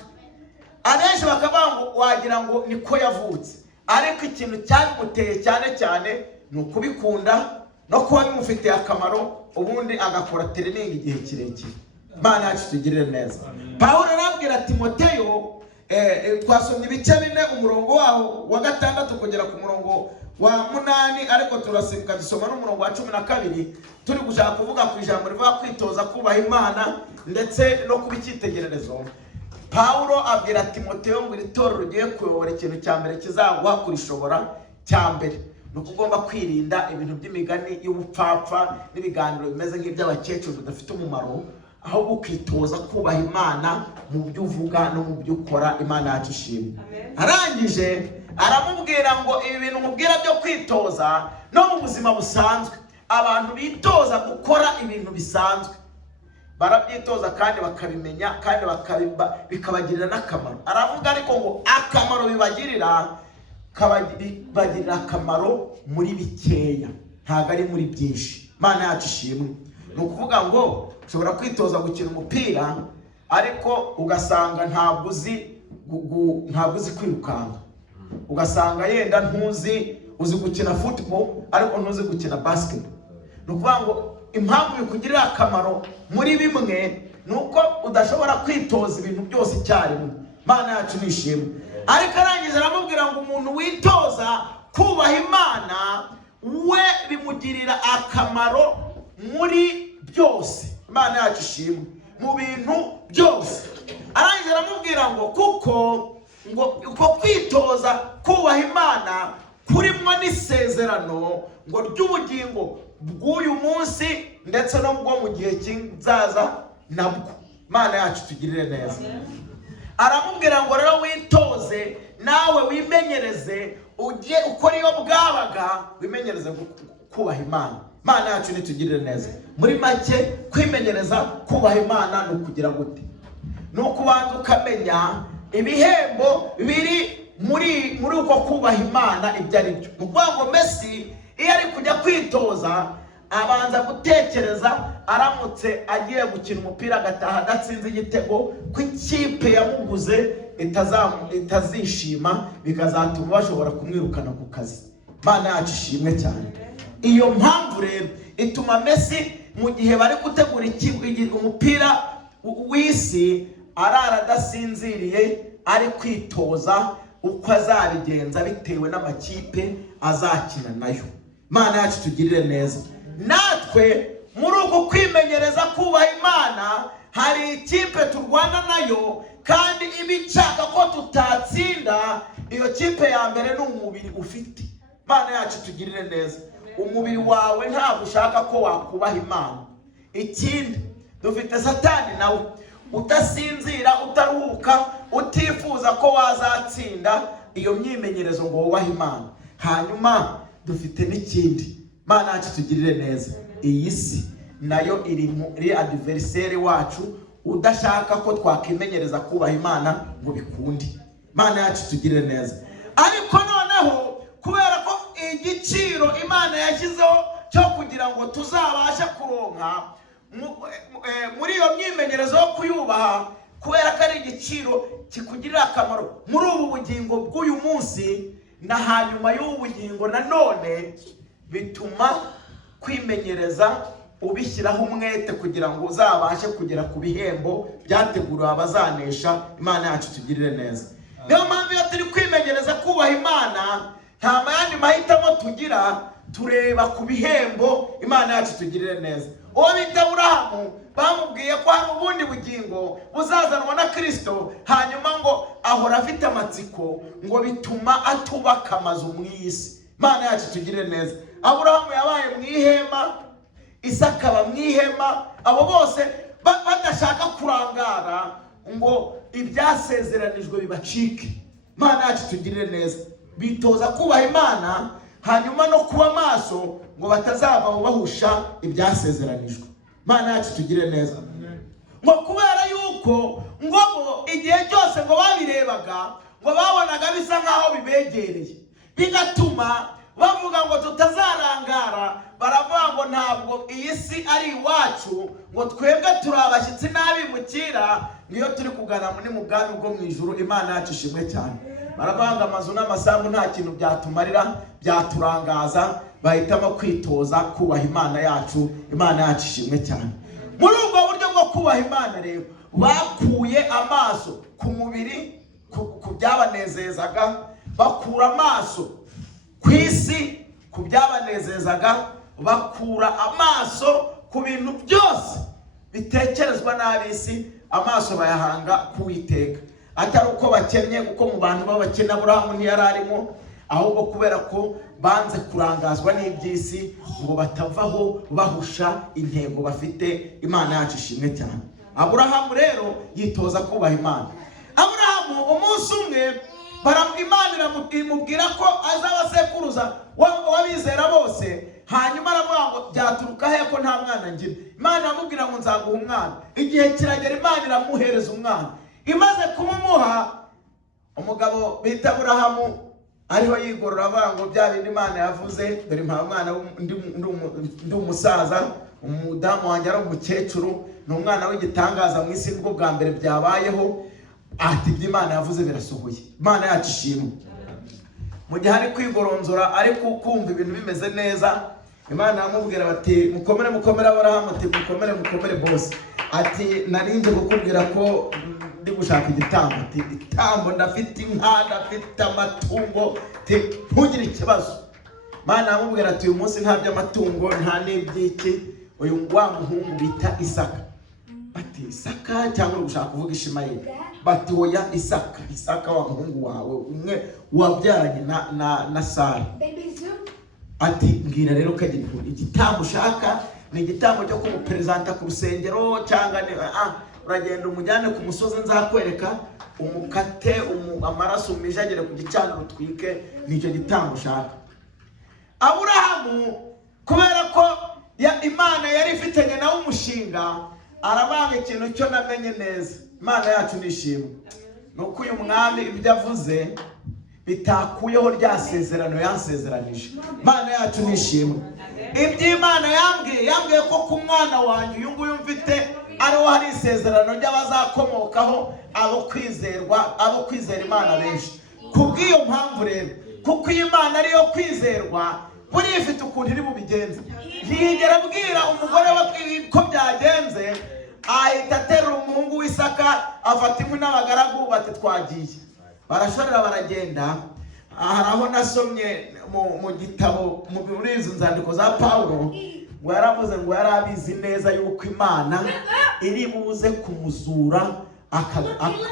Abenshi bakavuga ngo wagira ngo niko yavutse, ariko ikintu cyamuteye cyane ni ukubikunda no kuba bimufitiye akamaro, ubundi agakora training igihe kirekire. Mana yacu tugirire neza. Pawulo arabwira Timoteyo, twasomye ibice 4 umurongo waho wa 6 kugera ku murongo wa 8, ariko turasimbuka dusoma n'umurongo wa 12 turi gushaka kuvuga ku ijambo rivuga kwitoza kubaha Imana ndetse no kubikitegererezo. Pawulo abwira Timoteyo ngo iri torero rugiye kuyobora ikintu cya mbere kizaguha kurishobora cya mbere ni ukugomba kwirinda ibintu by'imigani y'ubupfapfa n'ibiganiro bimeze nk'iby'abakecuru bidafite umumaro, ahubwo ukitoza kubaha Imana mu byo uvuga no mu byo ukora. Imana yacu ishimwe. Arangije aramubwira ngo ibi bintu mubwira byo kwitoza no mu buzima busanzwe, abantu bitoza gukora ibintu bisanzwe barabyitoza kandi bakabimenya kandi bikabagirira n'akamaro. Aravuga ariko ngo akamaro bibagirira akamaro muri bikeya, ntabwo ari muri byinshi. Mana yacu ishimwe. Ni ukuvuga ngo ushobora kwitoza gukina umupira ariko ugasanga ntabwo uzi kwirukanka, ugasanga yenda uzi gukina football ariko ntuzi gukina basketball. Ni ukuvuga ngo impamvu bikugirira akamaro muri bimwe nuko udashobora kwitoza ibintu byose icyarimwe. Mana yacu nishimwe. Ariko arangiza aramubwira ngo umuntu witoza kubaha Imana we bimugirira akamaro muri byose. Imana yacu ishimwe. Mu bintu byose. Arangiza aramubwira ngo uko kwitoza kubaha Imana kurimwo n'isezerano ngo ry'ubugingo bw'uyu munsi ndetse no bwo mu gihe kizaza nabwo. Mana yacu tugirire neza. Aramubwira ngo rero witoze nawe wimenyereze, ujye ukora iyo bwabaga, wimenyereze kubaha Imana. Imana yacu nitugirire neza. Muri make kwimenyereza kubaha Imana ni ukugira gute? Ni ukubanza ukamenya ibihembo biri muri uko kubaha Imana ibyo ari byo. Mu rwego Messi iyo ari kujya kwitoza abanza gutekereza aramutse agiye gukina umupira agataha adatsinze igitego ko ikipe yamuguze itazishima bikazatuma bashobora kumwirukana ku kazi. Imana yacu ishimwe cyane. Iyo mpamvu rero ituma Messi mu gihe bari gutegura umupira w'isi arara adasinziriye ari kwitoza uko azabigenza bitewe n'amakipe azakina nayo. Imana yacu tugirire neza. Natwe muri uko kwimenyereza kubaha Imana hari ikipe turwana nayo kandi ibishaka ko tutatsinda. Iyo kipe ya mbere ni umubiri ufite. Imana yacu tugirire neza. Umubiri wawe ntabwo ushaka ko wakubaha Imana. Ikindi dufite Satani nawe utasinzira utaruhuka utifuza ko wazatsinda iyo myimenyerezo ngo wubahe Imana. Hanyuma dufite n'ikindi. Imana yacu tugirire neza. Iyi si nayo iri adversaire wacu udashaka ko twakimenyereza kubaha Imana ngo bikunde. Imana yacu tugirire neza. Ariko noneho kubera ko igiciro Imana yashyizeho cyo kugira ngo tuzabashe kuronka muri iyo myimenyerezo yo kuyubaha, kubera ko ari igiciro kikugirira akamaro muri ubu bugingo bw'uyu munsi na hanyuma y'ubu bugingo nanone, bituma kwimenyereza ubishyiraho umwete kugira ngo uzabashe kugera ku bihembo byateguriwe abazanesha. Imana yacu tugirire neza. Niyo mpamvu iyo turi kwimenyereza kubaha Imana nta yandi mahitamo tugira, tureba ku bihembo. Imana yacu tugirire neza. Uwo bita Aburahamu bamubwiye ko hari ubundi bugingo buzazanwa na Kristo, hanyuma ngo ahora afite amatsiko ngo bituma atubaka amazu mu isi. Imana yacu tugirire neza. Aburahamu yabaye mu ihema, Isaka aba mu ihema, abo bose badashaka kurangara ngo ibyasezeranijwe bibacike. Imana yacu tugirire neza. Bitoza kubaha Imana hanyuma no kuba maso ngo batazaba bahusha ibyasezeranijwe. Imana yacu tugirire neza. Ngo kubera yuko ngo igihe cyose ngo babirebaga ngo babonaga bisa nkaho bibegereye, bigatuma bavuga ngo tutazarangara. Baravuga ngo ntabwo iyi si ari iwacu, ngo twebwe turi abashyitsi n'abimukira, niyo turi kugana mu bwami bwo mu ijuru. Imana yacu ishimwe cyane. Baravanga amazu n'amasambu nta kintu byatumarira, byaturangaza. Bahitamo kwitoza kubaha Imana yacu. Imana yacu ishimwe cyane. Muri ubwo buryo bwo kubaha Imana rero bakuye amaso ku mubiri, ku byabanezezaga, bakura amaso ku isi, ku byabanezezaga, bakura amaso ku bintu byose bitekerezwa n'ab'isi, amaso bayahanga ku Uwiteka. Atari uko bakennye, kuko mu bantu b'abakene Aburahamu ntiyari arimo, ahubwo kubera ko banze kurangazwa n'iby'isi ngo batavaho bahusha intego bafite. Imana yacu ishimwe cyane. Aburahamu rero yitoza kubaha Imana. Aburahamu umunsi umwe Imana imubwira ko azaba sekuruza w'abizera bose, hanyuma aravuga ngo byaturuka he ko nta mwana ngira? Imana iramubwira ngo nzaguha umwana. Igihe kiragera Imana iramuhereza umwana. Imaze kumumuha, umugabo bita Aburahamu ariho yigorora avuga ngo bya bindi Imana yavuze, dore mpa umwana ndi umusaza, umudamu wanjye ari umukecuru, ni umwana w'igitangaza mu isi, nibwo bwa mbere byabayeho. Ati ibyo Imana yavuze birasohoye. Imana yacu ishimwe. Mu gihe ari kwigoronzora ariko kumva ibintu bimeze neza, Imana yamubwira bati mukomere Aburahamu, ati mukomere boss. Ati narinde gukubwira ko ndi gushaka igitambo. Ati igitambo ndafite inka, ndafite amatungo, ntugire ikibazo. Imana yamubwira ati uyu munsi nta by'amatungo nta n'ibyiki, uyu wa muhungu bita Isaka. Ati Isaka cyangwa gushaka kuvuga Ishimayeli? Bati oya, Isaka wa muhungu wawe umwe wabyaranye na Sara. Ati mbwira rero ko igitambo ushaka ni igitambo cyo kumuperezanta ku rusengero, cyangwa uragenda umujyane ku musozi nzakwereka, umukate amaraso umijagire ku gicaniro utwike, nicyo gitambo ushaka. Aburahamu kubera ko Imana yari ifitanye nawe umushinga. Arabanga ikintu cyo namenye neza, Imana yacu nishimwe, nuko uyu mwami ibyo avuze bitakuyeho rya sezerano yansezeranije. Imana yacu nishimwe. Iby'Imana yambwiye ko ku mwana wanjye uyu nguyu mfite ariho hari isezerano ry'abazakomokaho abo kwizera Imana benshi. Kubw'iyo mpamvu rero, kuko iyi Imana ariyo kwizerwa, buriya ifite ukuntu iri bubigenze. Ntiyigera abwira umugore we ko byagenze, ahita aterura umuhungu w'Isaka, afata inkwi n'abagaragu, bati twagiye. Barashorera baragenda. Hari aho nasomye mu gitabo, muri izo nzandiko za Pawulo, ngo yaravuze ngo yari abizi neza yuko Imana iri buze kumuzura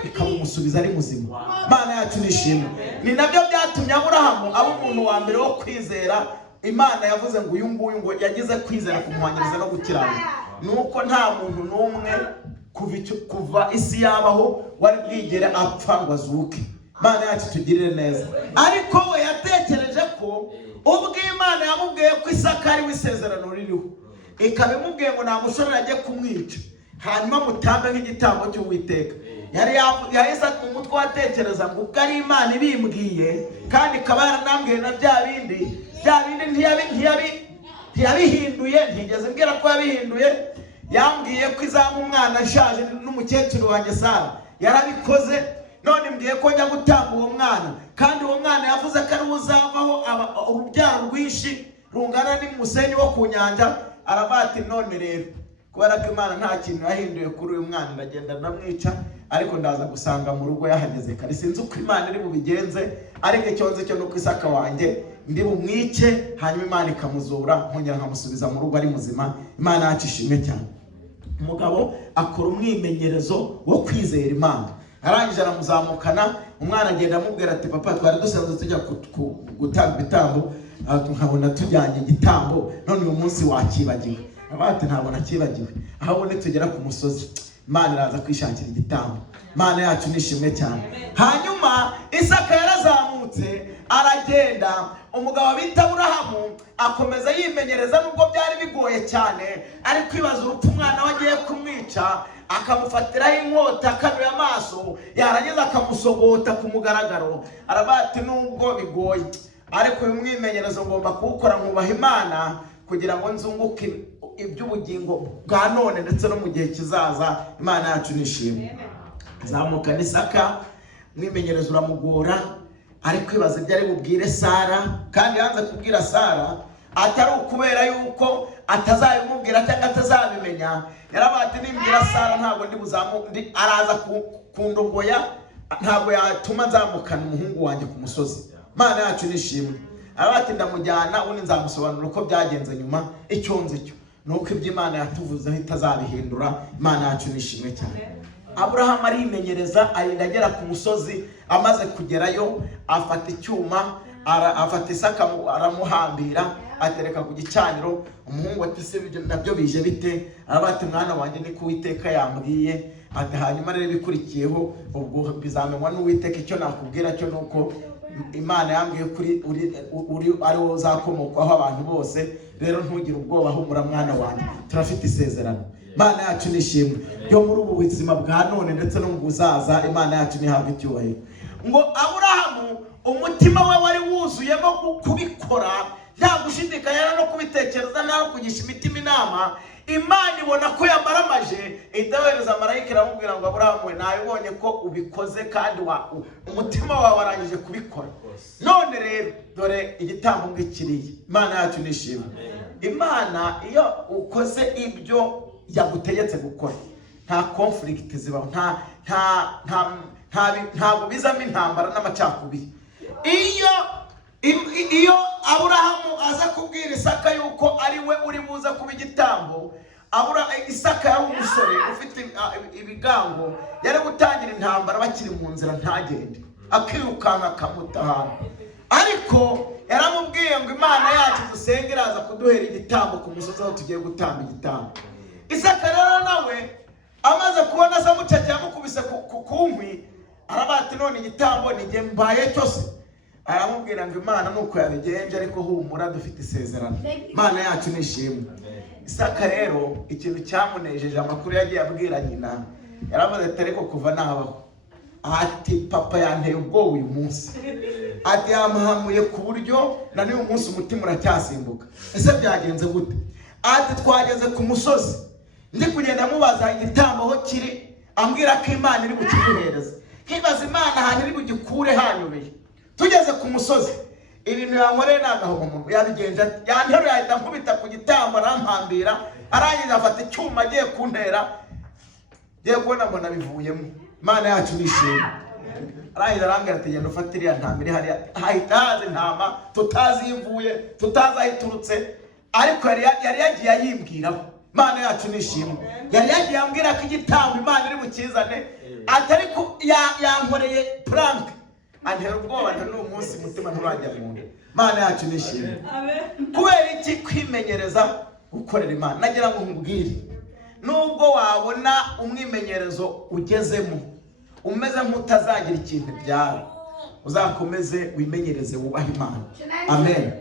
ikamusubiza ari muzima. Imana yacu nishimwe. Ni nabyo byatumye Aburahamu aba umuntu wa mbere wo kwizera. Imana yavuze ngo uyu nguyu ngo yagize kwizera kumuhwanyiriza no gukiranuka. Nuko nta muntu n'umwe kuva isi yabaho wari bwigere apfa ngo azuke. Imana yacu tugirire neza. Ariko we yatekereje ko ubwo Imana yamubwiye ko Isaka ari w'isezerano ririho, ikaba imubwiye ngo namushorera ajye kumwica, hanyuma mutambe nk'igitambo cy'Uwiteka. Yahise mu mutwe watekereza ngo ubwo ari Imana ibimbwiye, kandi ikaba yaranambwiye na bya bindi ntiyabihinduye, ntigeze mbwira ko yabihinduye. Yambwiye ko izaba umwana ashaje n'umukecuru wanjye Sara, yarabikoze. None mbwiye ko njya gutanga uwo mwana, kandi uwo mwana yavuze ko ari uzavaho urubyaro rwinshi rungana n'umusenyi wo ku nyanja. Arabati none rero, kubera ko Imana nta kintu yahinduye kuri uyu mwana, ndagenda ndamwica, ariko ndaza gusanga mu rugo yahageze kare. Sinzi uko Imana iri bubigenze, ariko icyonze cyo nuko Isaka wanjye ndi bumwice, hanyuma Imana ikamuzura, nkongera nkamusubiza mu rugo ari muzima. Imana yacu ishimwe cyane. Umugabo akora umwimenyerezo wo kwizera Imana. Arangije aramuzamukana, umwana agenda amubwira ati papa, twari dusanzwe tujya gutanga ibitambo, nkabona tujyanye igitambo, none uyu munsi wakibagiwe. Abati ntabwo nakibagiwe, ahubwo nitugera ku musozi Imana iraza kwishakira igitambo. Imana yacu nishimwe cyane. Hanyuma Isaka yarazamutse aragenda. Umugabo bita Aburahamu akomeza yimenyereza, nubwo byari bigoye cyane, ari kwibaza urupfu umwana we agiye kumwica. Akamufatiraho inkota, akanuye amaso, yarangiza akamusogota ku mugaragaro. Arabati nubwo bigoye, ariko uyu mwimenyerezo ngomba kuwukora nkubaha Imana, kugira ngo nzunguke iby'ubugingo bwa none ndetse no mu gihe kizaza. Imana yacu nishimwe. Zamuka n'Isaka, mwimenyerezo uramugora, ari kwibaza ibyo ari bubwire Sara, kandi yanze kubwira Sara atari ukubera yuko atazabimubwira cyangwa atazabimenya. Yarabati nimbwira Sara ntabwo araza kundogoya, ntabwo yatuma nzamukana umuhungu wanjye ku musozi. Imana yacu nishimwe. Arabati ndamujyana, ubundi nzamusobanurira uko byagenze nyuma. Icyonze cyo nuko iby'Imana yatuvuzeho itazabihindura. Imana yacu nishimwe cyane. Aburahamu arimenyereza, arinda agera ku musozi. Amaze kugerayo, afata icyuma, afata Isaka aramuhambira, atereka ku gicaniro. Umuhungu ati se nabyo bije bite? Arabati mwana wanjye ni ko Uwiteka yambwiye. Ati hanyuma rero bikurikiyeho ubwo bizamenywa n'Uwiteka. Icyo nakubwira cyo nuko Imana yambwiye kuri uri ari wo uzakomokwaho abantu bose. Rero ntugire ubwoba, humura mwana wanjye, turafite isezerano. Imana yacu nishimwe yo muri ubu buzima bwa none ndetse no mu buzaza. Imana yacu nihabwe icyubahiro. Ngo Aburahamu umutima we wari wuzuyemo kubikora, nta gushidikanya no kubitekereza, nta kugisha imitima inama. Imana ibona ko yamaramaje, itabereza marayika iramubwira ngo Aburahamu we, nabibonye ko ubikoze kandi umutima wawe warangije kubikora. None rero dore igitambo ngikiriye. Imana yacu nishimwe. Imana iyo ukoze ibyo yagutegetse gukora, nta conflict zibaho, ntabwo bizamo intambara n'amacakubiri. Iyo Aburahamu aza kubwira Isaka yuko ari we uri buza kuba igitambo, Isaka yari umusore ufite ibigango, yari gutangira intambara bakiri mu nzira ntagende, akirukanka akamuta ahantu. Ariko yaramubwiye ngo Imana yacu dusenge iraza kuduhera igitambo ku musozi aho tugiye gutamba igitambo. Isaka rero nawe amaze kubona se mucake yamukubise ku nkwi, arabati none igitambo ni njye mbaye cyose. aramubwira ngo Imana nuko yabigenje ariko humura dufite isezerano. Imana yacu nishimwe. Isaka rero ikintu cyamunejeje amakuru yagiye abwira nyina, yaravuze ati ariko kuva nabaho ati papa yanteye ubwoba uyu munsi, ati yamuhamuye ku buryo na n'uyu munsi umutima uracyasimbuka. Ese byagenze gute? Ati twageze ku musozi ndi kugenda mubaza igitambo aho kiri, ambwira ko Imana iri bukiduhereza. Nkibaza Imana ahantu iri bugikure hanyobeye. Tugeze ku musozi ibintu yankoreye nagahogo umuntu yabigenje, yanterura yahita nkubita ku gitambo arampambira, arangiza afata icyuma agiye kuntera, ngiye kubona mbona bivuyemo. Imana yacu nishimwe. Arangiza arambwira ati genda ufate iriya ntama iri hariya. Hahita haza intama tutazi ivuye, tutazi aho iturutse, ariko yari yagiye ayimbwiraho. Imana yacu nishimwe. Yari yagiye ambwira ko igitambo Imana iri bukizane, atari ko yankoreye prank. Antera ubwoba na n'uyu munsi umutima nturajya mu nda. Imana yacu nishimwe. Kubera iki? Kwimenyereza gukorera Imana. Nagira ngo nkubwire, nubwo wabona umwimenyerezo ugezemo umeze nk'utazagira ikintu byara, uzakomeze wimenyereze wubahe Imana. Amen.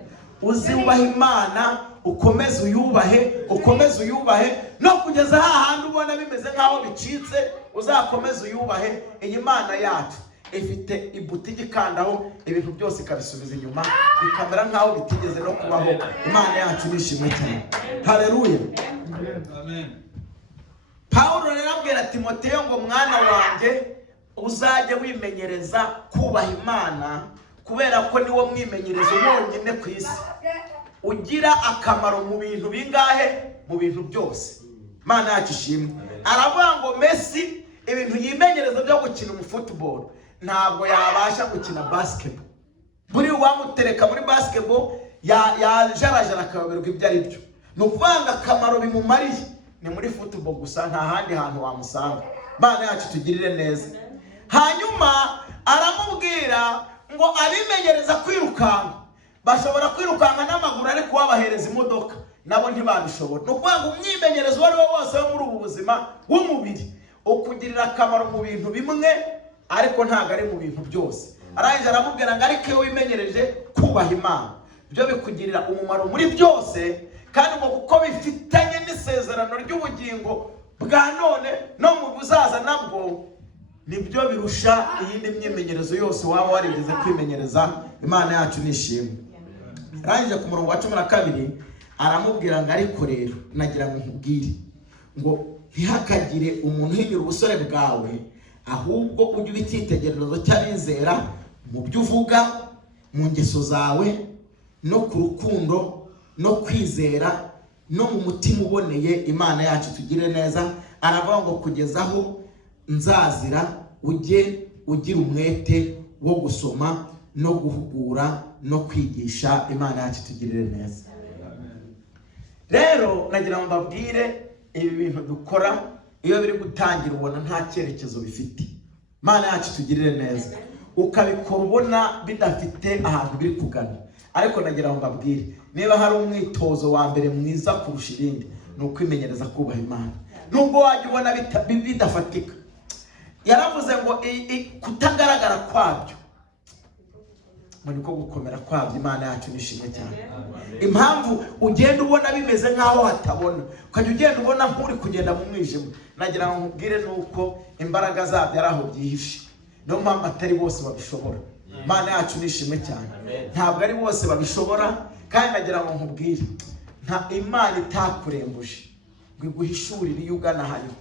Uzubahe Imana, ukomeze uyubahe, ukomeze uyubahe, no kugeza hahandi ubona bimeze nk'aho bicitse, uzakomeze uyubahe. Iyi Mana yacu ifite ibutigi kandaho ibintu byose ikabisubiza inyuma, bikamera nk'aho bitigeze no kubaho. Imana yacu nishimwe cyane. Haleluya. Amen. Paulo rero abwira Timoteyo ngo mwana wanjye uzajye wimenyereza kubaha Imana, kubera ko niwo mwimenyerezo wonyine ku isi ugira akamaro mu bintu bingahe? Mu bintu byose. Imana yacu ishimwe. Aravuga ngo Messi ibintu yimenyereza byo gukina mu football ntabwo yabasha gukina basketball. Buri wamutereka muri basketball yajarajara akaberwa ibyo ari byo. Nuvanga akamaro bimumariye ni muri football gusa, nta handi hantu wamusanga. Imana yacu tugirire neza. Hanyuma aramubwira ngo abimenyereza kwirukanka, bashobora kwirukanka n'amaguru ariko wabahereza imodoka nabo ntibabishobora. Nukuvuga ngo umwimenyerezo wari wo wose wo muri ubu buzima w'umubiri ukugirira akamaro mu bintu bimwe, ariko ntabwo ari mu bintu byose. Arangije aramubwira ngo ariko iyo wimenyereje kubaha Imana byo bikugirira umumaro muri byose, kandi ngo kuko bifitanye n'isezerano ry'ubugingo bwa none no mu buzaza nabwo, nibyo birusha iyindi myimenyerezo yose waba warigeze kwimenyereza. Imana yacu nishimwe. Arangije ku murongo wa 12 aramubwira ngo ariko rero nagira ngo nkubwire ngo ntihakagire umuntu uhinyura ubusore bwawe, ahubwo ujye uba icyitegererezo cy'abizera mu byo uvuga, mu ngeso zawe, no ku rukundo, no kwizera, no mu mutima uboneye. Imana yacu tugire neza. Aravuga ngo kugeza aho nzazira ujye ugira umwete wo gusoma no guhugura no kwigisha. Imana yacu tugirire neza. Rero nagira ngo mbabwire ibi bintu dukora iyo biri gutangira ubona nta cyerekezo bifite. Imana yacu tugirire neza. Ukabikora ubona bidafite ahantu biri kugana, ariko nagira ngo mbabwire, niba hari umwitozo wa mbere mwiza kurusha irindi, ni ukwimenyereza kubaha Imana. Nubwo wajya ubona bidafatika, yaravuze ngo kutagaragara kwabyo muri ko gukomera kwabyo. Imana yacu nishimye cyane. Impamvu ugenda ubona bimeze nk'aho hatabona, ukajya ugenda ubona nk'uri kugenda mu mwijima, nagira ngo nkubwire nuko imbaraga zabyo ari aho byihishe. Niyo mpamvu atari bose babishobora. Imana yacu nishimye cyane. Ntabwo ari bose babishobora, kandi nagira ngo nkubwire, nta Imana itakurembuje ngo iguhishurire iyo ugana hano,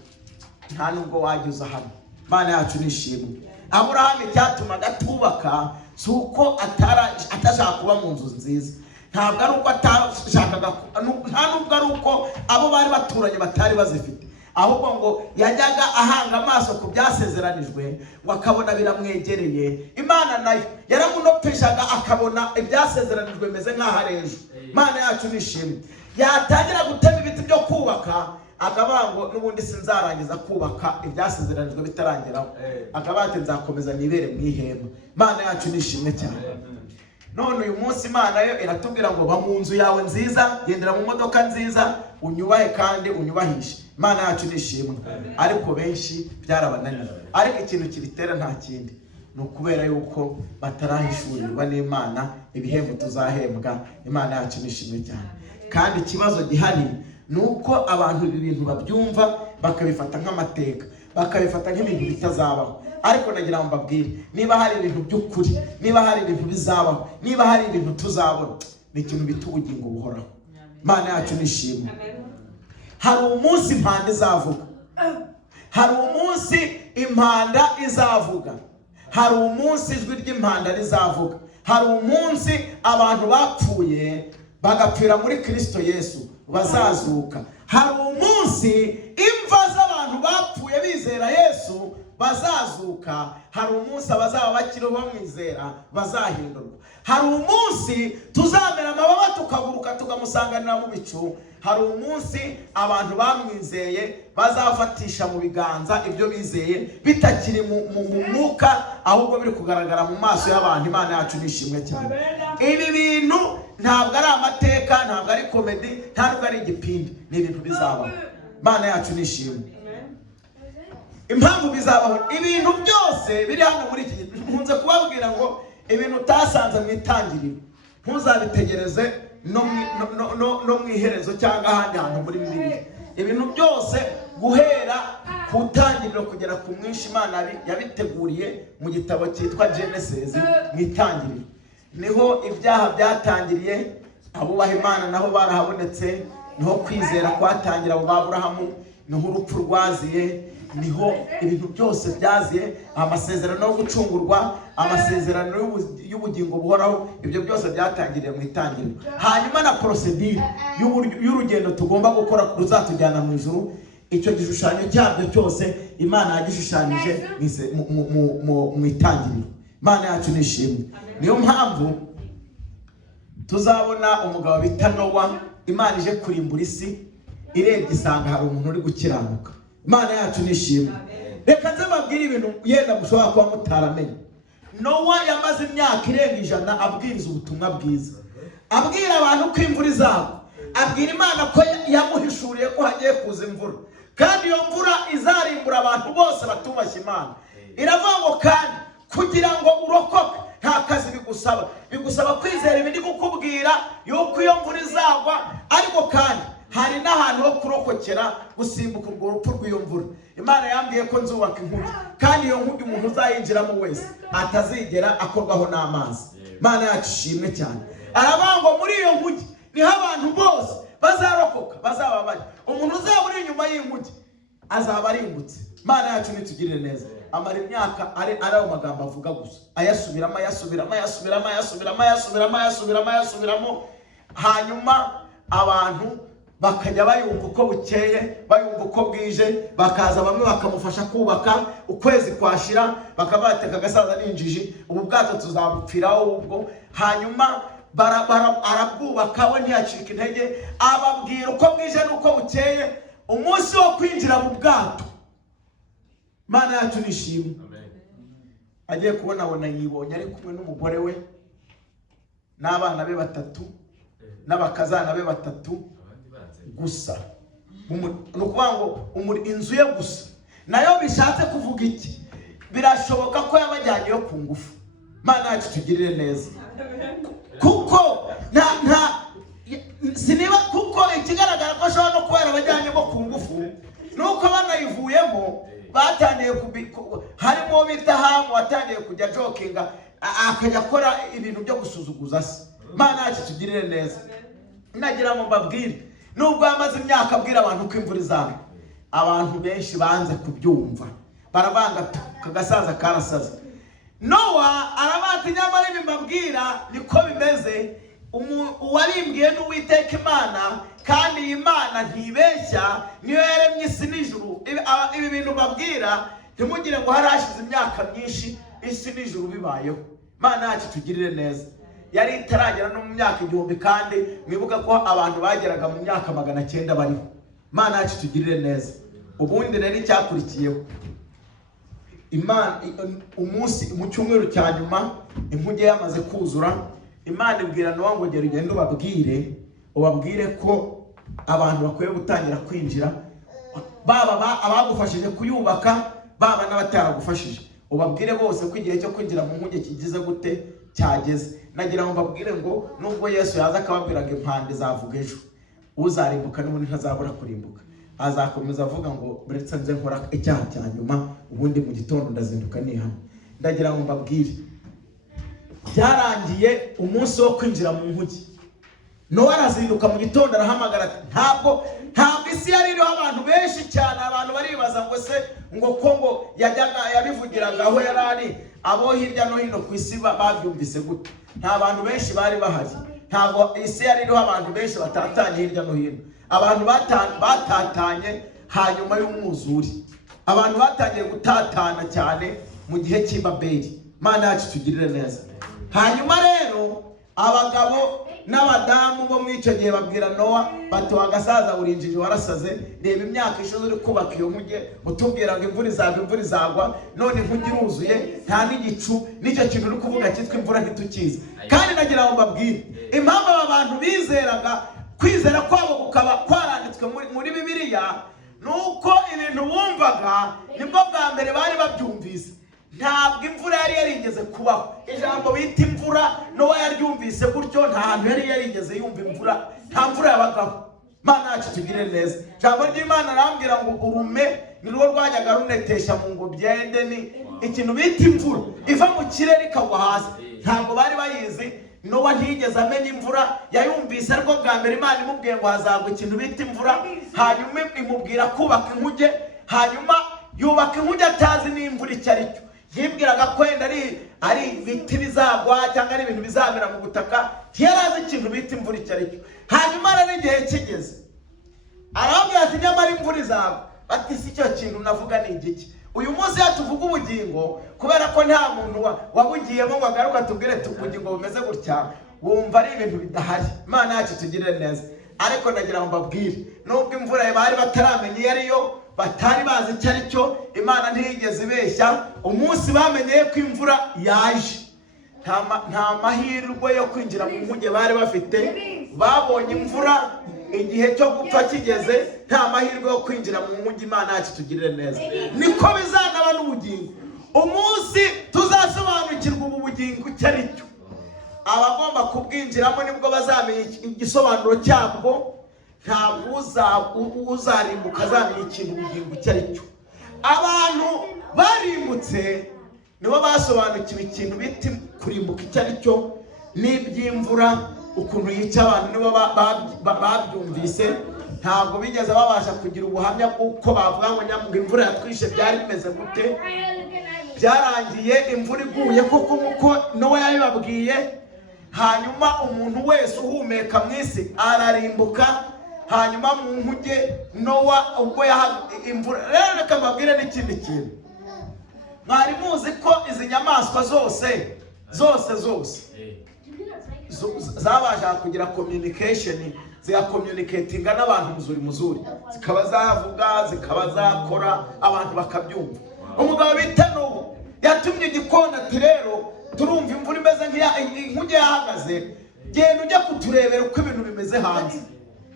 nta nubwo wajya hano. Imana yacu nishimwe. Aburahamu icyatumaga atubaka si uko atashaka kuba mu nzu nziza, ntabwo ari uko atashakaga, nta nubwo ari uko abo bari baturanye batari bazifite, ahubwo ngo yajyaga ahanga amaso ku byasezeranijwe ngo akabona biramwegereye. Imana nayo yaramunopeshaga akabona ibyasezeranijwe bimeze nk'aho ari ejo. Imana yacu nishimwe. Yatangira gutema ibiti byo kubaka, akavuga ngo n'ubundi sinzarangiza kubaka ibyasezeranijwe bitarangeraho, akavuga ati nzakomeza nibere mu ihema. Imana yacu nishimwe cyane. None uyu munsi Imana yo iratubwira ngo ba mu nzu yawe nziza, gendera mu modoka nziza, unyubahe kandi unyubahishe. Imana yacu nishimwe. Ariko benshi byarabananiye, ariko ikintu kibitera nta kindi, ni ukubera yuko batarahishurirwa n'Imana ibihembo tuzahembwa. Imana yacu nishimwe cyane. Kandi ikibazo gihari ni uko abantu ibi bintu babyumva bakabifata nk'amateka, bakabifata nk'ibintu bitazabaho. Ariko nagira ngo mbabwire, niba hari ibintu by'ukuri, niba hari ibintu bizabaho, niba hari ibintu tuzabona, ni ikintu bita ubugingo buhoraho. Imana yacu nishimwe. Hari umunsi impanda izavuga, hari umunsi impanda izavuga, hari umunsi ijwi ry'impanda rizavuga, hari umunsi abantu bapfuye bagapfira muri Kristo Yesu bazazuka, hari umunsi imva z'abantu bapfuye bizera Yesu bazazuka, hari umunsi abazaba bakiriho bamwizera bazahindurwa, hari umunsi tuzamera amababa tukaguruka tukamusanganira mu bicu, hari umunsi abantu bamwizeye bazafatisha mu biganza ibyo bizeye bitakiri mu mwuka, ahubwo biri kugaragara mu maso y'abantu. Imana yacu nishimwe cyane. Ibi bintu ntabwo ari amateka, ntabwo ari komedi, ntabwo ari igipindi, ni ibintu bizabaho. Imana yacu nishimwe. Impamvu bizabaho, ibintu byose biri hano muri iki gihe nkunze kubabwira ngo ibintu utasanze mu itangiriro ntuzabitegereze no mu iherezo cyangwa ahandi hantu muri Bibiliya. Ibintu byose guhera ku itangiriro kugera ku mwinshi Imana yabiteguriye mu gitabo cyitwa Genesis. Mu itangiriro niho ibyaha byatangiriye, abubaha Imana nabo barahabonetse, niho kwizera kwatangira abo Aburahamu, niho urupfu rwaziye, niho ibintu byose byaziye, amasezerano yo gucungurwa, amasezerano y'ubugingo buhoraho, ibyo byose byatangiriye mu itangiriro. Hanyuma na procedure y'urugendo tugomba gukora ruzatujyana mu ijuru, icyo gishushanyo cyabyo cyose Imana yagishushanyije mu itangiriro. Imana yacu nishimwe. Niyo mpamvu tuzabona umugabo bita Nowa, Imana ije kurimbura isi, irebye isanga hari umuntu uri gukiranuka. Imana yacu nishimwe. Reka nze mbabwire ibintu yenda mushobora kuba mutaramenye. Nowa yamaze imyaka irenga 100 abwiriza ubutumwa bwiza, abwira abantu ko imvura izagwa, abwira Imana ko yamuhishuriye ko hagiye kuza imvura, kandi iyo mvura izarimbura abantu bose batubashye Imana. Iravuga ngo kandi kugira ngo urokoke nta kazi bigusaba kwizera ibindi kukubwira yuko iyo mvura izagwa, ariko kandi hari n'ahantu ho kurokokera gusimbuka urwo rupfu rw'iyo mvura. Imana yambwiye ko nzubaka inkugi, kandi iyo nkugi umuntu uzayinjiramo wese atazigera akorwaho n'amazi. Imana yacu ishimwe cyane. Aravuga ngo muri iyo nkugi niho abantu bose bazarokoka, bazaba bari. Umuntu uzaba uri inyuma y'inkugi azaba arimbutse. Imana yacu nitugirire neza. Amara imyaka ari ayo magambo avuga gusa, ayasubiramo, hanyuma abantu bakajya bayumva uko bukeye, bayumva uko bwije, bakaza bamwe bakamufasha kubaka. Ukwezi kwashira bakabateka agasaza n'injiji, ubu bwato tuzabupfiraho ubwo. Hanyuma arabwubaka, we ntiyacika intege, ababwira uko bwije n'uko bukeye. Umunsi wo kwinjira mu bwato, Imana yacu nishimwe, agiye kubona yibonye ari kumwe n'umugore we n'abana be 3 n'abakazana be 3 gusa. Nukuvuga ngo inzu ye gusa, nayo bishatse kuvuga iki? Birashoboka ko yabajyanyeyo ku ngufu. Imana yacu tugirire neza. Kuko siniba, kuko ikigaragara ko ashobora no kubera abajyanyemo ku ngufu nuko banayivuyemo batangiye harimo bita Hamu watangiye kujya jokinga, akajya akora ibintu byo gusuzuguza se. Imana yacu tugirire neza. Nagira ngo mbabwire, nubwo yamaze imyaka abwira abantu ko imvura izagwa, abantu benshi banze kubyumva, barabanga kagasaza karasaza. Nowa arabati nyamara ibi mbabwira niko bimeze. Uwarimbwiye n'Uwiteka Imana, kandi iyi Imana ntibeshya, niyo yaremye isi n'ijuru. Ibi bintu mbabwira ntimugire ngo harashize imyaka myinshi isi n'ijuru bibayeho. Imana yacu tugirire neza. Yari itaragera no mu myaka 1000, kandi mwibuka ko abantu bageraga mu myaka 900 bariho. Imana yacu tugirire neza. Ubundi rero icyakurikiyeho, Imana umunsi mu cyumweru cya nyuma inkuge yamaze kuzura, Imana ibwira Nowa ngo gera ugende ubabwire ko abantu bakwiye gutangira kwinjira, baba abagufashije kuyubaka, baba n'abataragufashije. ubabwire bose ko igihe cyo kwinjira mu nkuge kigize gute cyageze. Nagira ngo mbabwire ngo nubwo Yesu yaza akababwira ngo impande zavuga ejo, uzarimbuka n'ubundi ntazabura kurimbuka. Azakomeza avuga ngo buretse nze nkora icyaha cya nyuma, ubundi mu gitondo ndazinduka nihana. Ndagira ngo mbabwire, byarangiye umunsi wo kwinjira mu nkuge, Nowa arazinduka mu gitondo arahamagara ati ntabwo isi yari iriho abantu benshi cyane. Abantu baribaza ngo se ngo ko ngo yabivugiraga aho yari ari, abo hirya no hino ku isi babyumvise gute? Nta bantu benshi bari bahari. Ntabwo isi yari iriho abantu benshi batatanye hirya no hino. Abantu batatanye hanyuma y'umwuzuri. Abantu batangiye gutatana cyane mu gihe cy'Ibabeli. Mana yacu tugirire neza. Hanyuma rero abagabo n'abadamu bo mw'icyo gihe babwira Nowa bati wagasaza urinjije warasaze, reba imyaka ishize uri kubaka iyo nkuge, utubwira ngo imvura izagwa, none inkuge iruzuye nta n'igicu, n'icyo kintu uri kuvuga cyitwa imvura ntitukizi. Kandi nagira ngo mbabwire impamvu aba bantu bizeraga, kwizera kwabo kukaba kwaranditswe muri Bibiliya, nuko ibintu bumvaga nibwo bwa mbere bari babyumvise. Ntabwo imvura yari yarigeze kubaho. Ijambo bita imvura Nowa yaryumvise gutyo, nta hantu yari yarigeze yumva imvura, nta mvura yabagaho. Mana yacu tugire neza. Ijambo ry'Imana arambwira ngo urume nirwo rwajyaga runetesha mu ngobyi ya Edeni. Ikintu bita imvura iva mu kirere ikagwa hasi, ntabwo bari bayizi. Nowa ntiyigeze amenya imvura, yayumvise ariko bwa mbere Imana imubwiye ngo hazagwa ikintu bita imvura, hanyuma imubwira kubaka inkuge, hanyuma yubaka inkuge atazi n'imvura icyo ari cyo. Yibwiraga ko wenda ari ibiti bizagwa cyangwa ari ibintu bizamera mu butaka, ntiyarazi ikintu bita imvura icyo ari cyo. Hanyuma rero igihe kigeze arababwira ati nyamara imvura izagwa. Bati si cyo kintu navuga ni igiki? Uyu munsi yatuvuga ubugingo kubera ko nta muntu wabugiyemo ngo agaruka atubwire ubugingo bumeze gutya, wumva ari ibintu bidahari. Imana yacu tugirire neza. Ariko ndagira ngo mbabwire, nubwo imvura bari bataramenya iyo ariyo, batari bazi icyo ari cyo, Imana ntiyigeze ibeshya. Umunsi bamenyeye ko imvura yaje, nta mahirwe yo kwinjira mu nkuge bari bafite. Babonye imvura, igihe cyo gupfa kigeze, nta mahirwe yo kwinjira mu nkuge. Imana yacu tugirire neza. Niko bizanaba n'ubugingo. Umunsi tuzasobanukirwa ubu bugingo icyo ari cyo, abagomba kubwinjiramo nibwo bazamenya igisobanuro cyabwo. Ntabwo uzarimbuka azamenya ikintu ubugingo icyo ari cyo. Abantu barimbutse nibo basobanukiwe ikintu bita kurimbuka icyo ari cyo, n'iby'imvura ukuntu yica abantu nibo babyumvise. Ntabwo bigeze babasha kugira ubuhamya bw'uko bavuga ngo nyamwinga imvura yatwishe byari bimeze gute. Byarangiye imvura iguye koko nk'uko Nowa yabibabwiye, hanyuma umuntu wese uhumeka mu isi ararimbuka. Hanyuma mu nkuge Nowa ubwo imvura. Rero reka mbabwire n'ikindi kintu. Mwari muzi ko izi nyamaswa zose zabasha kugira communication, zigakommunicatinga n'abantu muzuri, zikaba zavuga, zikaba zakora, abantu bakabyumva. Umugabo bita Nowa yatumye igikona ati rero turumva imvura imeze nk'inkuge yahagaze, genda ujya kuturebera uko ibintu bimeze hanze.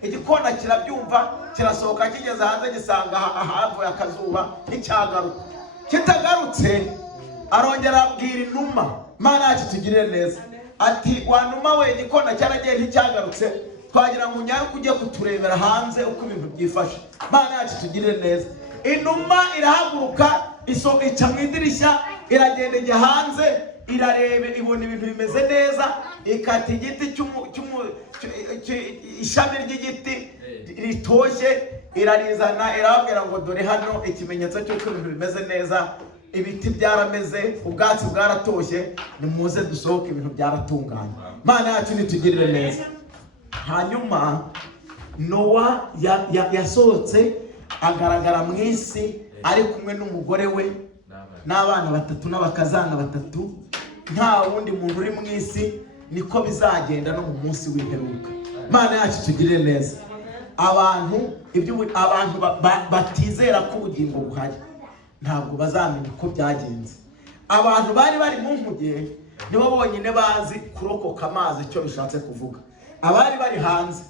Igikona kirabyumva, kirasohoka, kigeze hanze gisanga ahavuye akazuba nticyagaruka. Kitagarutse arongera abwira inuma. Mana yacu tugirire neza. Ati wa numa we, igikona cyaragiye nticyagarutse, twagira ngo unyaruke ujye kuturebera hanze uko ibintu byifashe. Mana yacu tugirire neza. Inuma irahaguruka, ica mu idirishya, iragenda ijya hanze, irarebe, ibona ibintu bimeze neza, ikata igiti ishami ry'igiti ritoshye, irarizana, irababwira ngo dore hano ikimenyetso cy'uko ibintu bimeze neza, ibiti byarameze, ubwatsi bwaratoshye, nimuze dusohoke, ibintu byaratunganye. Mana yacu nitugirire neza. Hanyuma Nowa yasohotse agaragara mu isi ari kumwe n'umugore we n'abana batatu n'abakazana batatu. Nta wundi muntu uri mu isi. Niko bizagenda no mu munsi w'imperuka. Mana yacu tugirire neza. Abantu batizera ko ubugingo buhari ntabwo bazamenya uko byagenze. Abantu bari mu nkuge nibo bonyine bazi kurokoka amazi icyo bishatse kuvuga. Abari bari hanze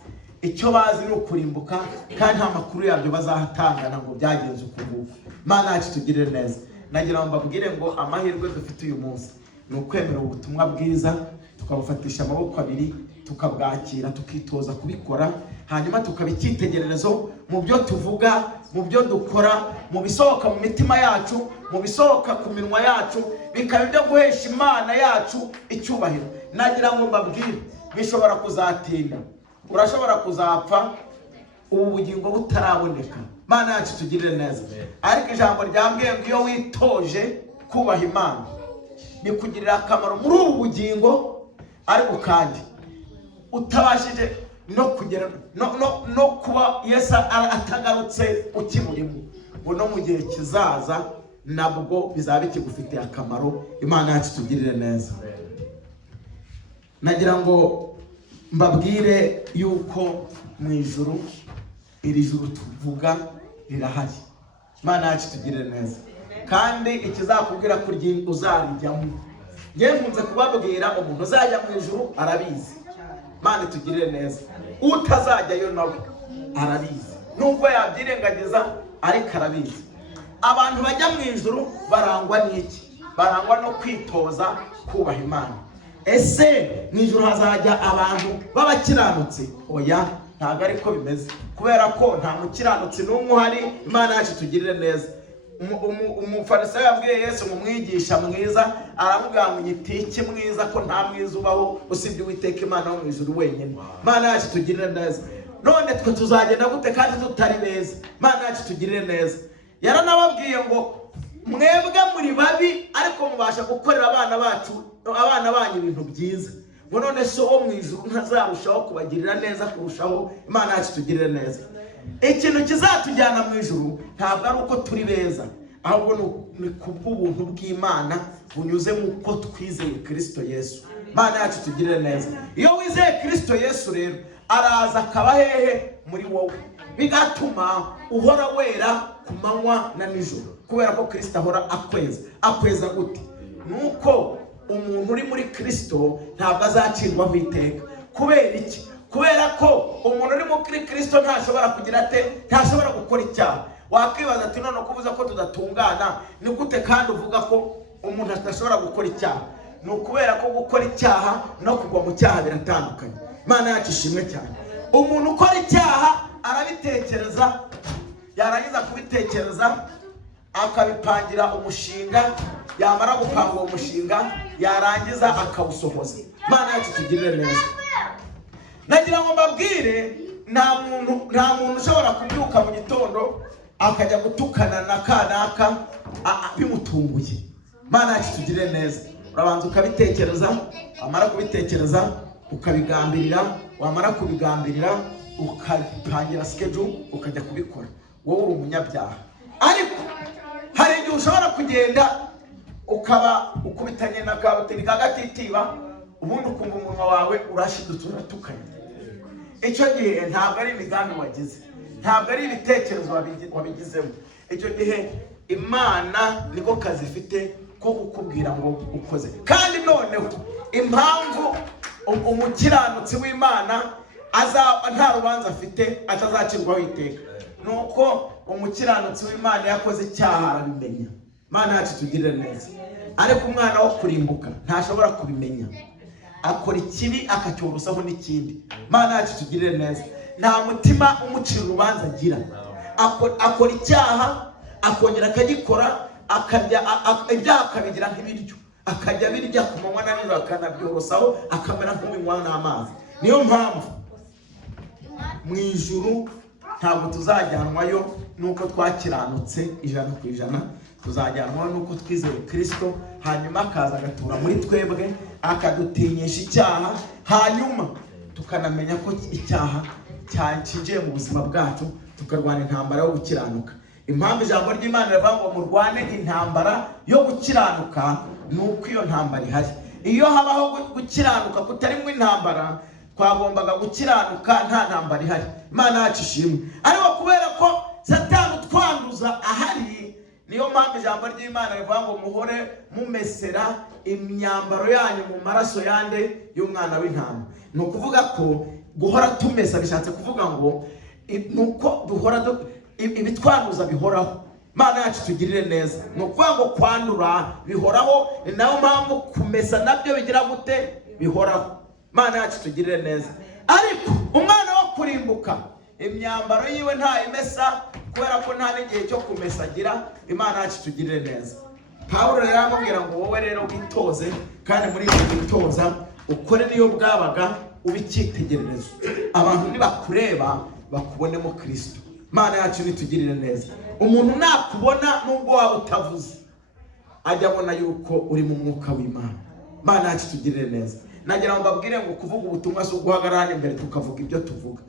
icyo bazi ni ukurimbuka, kandi nta makuru yabyo bazahatangana ngo byagenze uko nguko. Mana yacu tugirire neza. nagira ngo mbabwire ngo amahirwe dufite uyu munsi ni ukwemera ubutumwa bwiza, tukabufatisha amaboko abiri, tukabwakira, tukitoza kubikora, hanyuma tukaba icyitegererezo mu byo tuvuga, mu byo dukora, mu bisohoka mu mitima yacu, mu bisohoka ku minwa yacu, bikaba ibyo guhesha Imana yacu icyubahiro. Nagira ngo mbabwire, bishobora kuzatinda, urashobora kuzapfa ubu bugingo butaraboneka. Imana yacu tugirire neza. Ariko ijambo ryambwiye ngo iyo witoje kubaha Imana bikugirira akamaro muri ubu bugingo, ariko kandi utabashije no kugera no kuba Yesu atagarutse ukimurimo, ngo no mu gihe kizaza nabwo bizaba bikigufitiye akamaro. Imana yacu tugirire neza. Nagira ngo mbabwire yuko mu ijuru, iri juru tuvuga rirahari. Imana yacu tugirire neza. Kandi ikizakubwira ko uzarijyamo, ngiye nkunze kubabwira umuntu uzajya mu ijuru arabizi. Imana tugirire neza. Utazajyayo nawe arabizi, nubwo yabyirengagiza ariko arabizi. Abantu bajya mu ijuru barangwa n'iki? Barangwa no kwitoza kubaha Imana. Ese mu ijuru hazajya abantu b'abakiranutsi? Oya, ntabwo ariko bimeze, kubera ko nta mukiranutsi n'umwe uhari. Imana yacu tugirire neza. Umufarisayo yabwiye Yesu ngo mwigisha mwiza, aramubwira ngo nyitiki mwiza ko nta mwiza ubaho usibye Uwiteka Imana wo mu ijuru wenyine. Imana yacu tugirire neza. None twe tuzagenda gute kandi tutari beza? Imana yacu tugirire neza. Yaranababwiye ngo mwebwe muri babi ariko mubasha gukorera abana banyu ibintu byiza, ngo none so wo mu ijuru ntazarushaho kubagirira neza kurushaho? Imana yacu tugirire neza. Ikintu kizatujyana mu ijuru ntabwo ari uko turi beza, ahubwo ni kubw'ubuntu bw'Imana bunyuze mu ko twizeye Kristo Yesu. Imana yacu tugirire neza. Iyo wizeye Kristo Yesu rero, araza akaba hehe muri wowe, bigatuma uhora wera ku manywa na nijoro, kubera ko Kristo ahora akweza. Akweza gute? Nuko umuntu uri muri Kristo ntabwo azacirwaho iteka. Kubera iki? Kubera ko umuntu uri muri Kristo ntashobora kugira ate, ntashobora gukora icyaha. Wakwibaza ati none kuvuza ko tudatungana ni gute kandi uvuga ko umuntu atashobora gukora icyaha? Ni ukubera ko gukora icyaha no kugwa mu cyaha biratandukanye. Imana yacu ishimwe cyane. Umuntu ukora icyaha arabitekereza, yarangiza kubitekereza akabipangira umushinga, yamara gupanga uwo mushinga yarangiza akawusohoza. Imana yacu tugirire neza. Nagira ngo mbabwire, nta muntu ushobora kubyuka mu gitondo akajya gutukana na kanaka bimutunguye. Imana yacu tugirire neza. Urabanza ukabitekereza, wamara kubitekereza ukabigambirira, wamara kubigambirira ukapangira schedule ukajya kubikora. Wowe uri umunyabyaha. Ariko hari igihe ushobora kugenda ukaba ukubitanye na kabuteri kagatitiba, ubundi ukumva umunwa wawe urashidutse uratukanye. Icyo gihe ntabwo ari imigambi wagize, ntabwo ari ibitekerezo wabigizemo. Icyo gihe Imana niko kazi ifite ko kukubwira ngo ukoze. Kandi noneho impamvu umukiranutsi w'Imana nta rubanza afite atazacirwaho iteka, nuko umukiranutsi w'Imana yakoze icyaha arabimenya. Imana yacu tugirire neza. Ariko umwana wo kurimbuka ntashobora kubimenya, akora ikibi akacyorosaho n'ikindi. Imana yacu tugirire neza. Nta mutima umucira urubanza agira. Akora icyaha akongera akagikora, ibyaha akabigira nk'ibiryo, akajya birya ku manywa na nijoro akanabyorosaho akamera nk'ubinywa n'amazi. Niyo mpamvu mu ijuru ntabwo tuzajyanwayo nuko twakiranutse 100%, tuzajyanwayo nuko twizeye Kristo, hanyuma akaza agatura muri twebwe akadutinyisha icyaha, hanyuma tukanamenya ko icyaha cyinjiye mu buzima bwacu, tukarwana intambara yo gukiranuka. Impamvu ijambo ry'Imana rivuga ngo murwane intambara yo gukiranuka, nuko iyo ntambara ihari. Iyo habaho gukiranuka kutarimo intambara, twagombaga gukiranuka nta ntambara ihari. Imana yacu ishimwe. Ariko kubera ko Satani utwanduza ahari, niyo mpamvu ijambo ry'Imana rivuga ngo muhore mumesera imyambaro yanyu mu maraso yande y'umwana w'intama. Ni ukuvuga ko guhora tumesa bishatse kuvuga ngo nuko duhora ibitwanduza bihoraho. Mana yacu tugirire neza. Ni ukuvuga ngo kwandura bihoraho, ni nayo mpamvu kumesa nabyo bigira gute bihoraho. Mana yacu tugirire neza. Ariko umwana wo kurimbuka imyambaro yiwe nta imesa, kubera ko nta n'igihe cyo kumesa agira. Imana yacu tugirire neza. Pawulo rero aramubwira ngo wowe rero witoze, kandi muri iyo witoza ukore niyo bwabaga ubicyitegererezo, abantu nibakureba bakubonemo Kristo. Mana yacu nitugirire neza. Umuntu nakubona nubwo waba utavuze, ajya abona yuko uri mu mwuka w'Imana. Mana yacu tugirire neza. Nagira ngo mbabwire ngo kuvuga ubutumwa si uguhagarara imbere tukavuga ibyo tuvuga.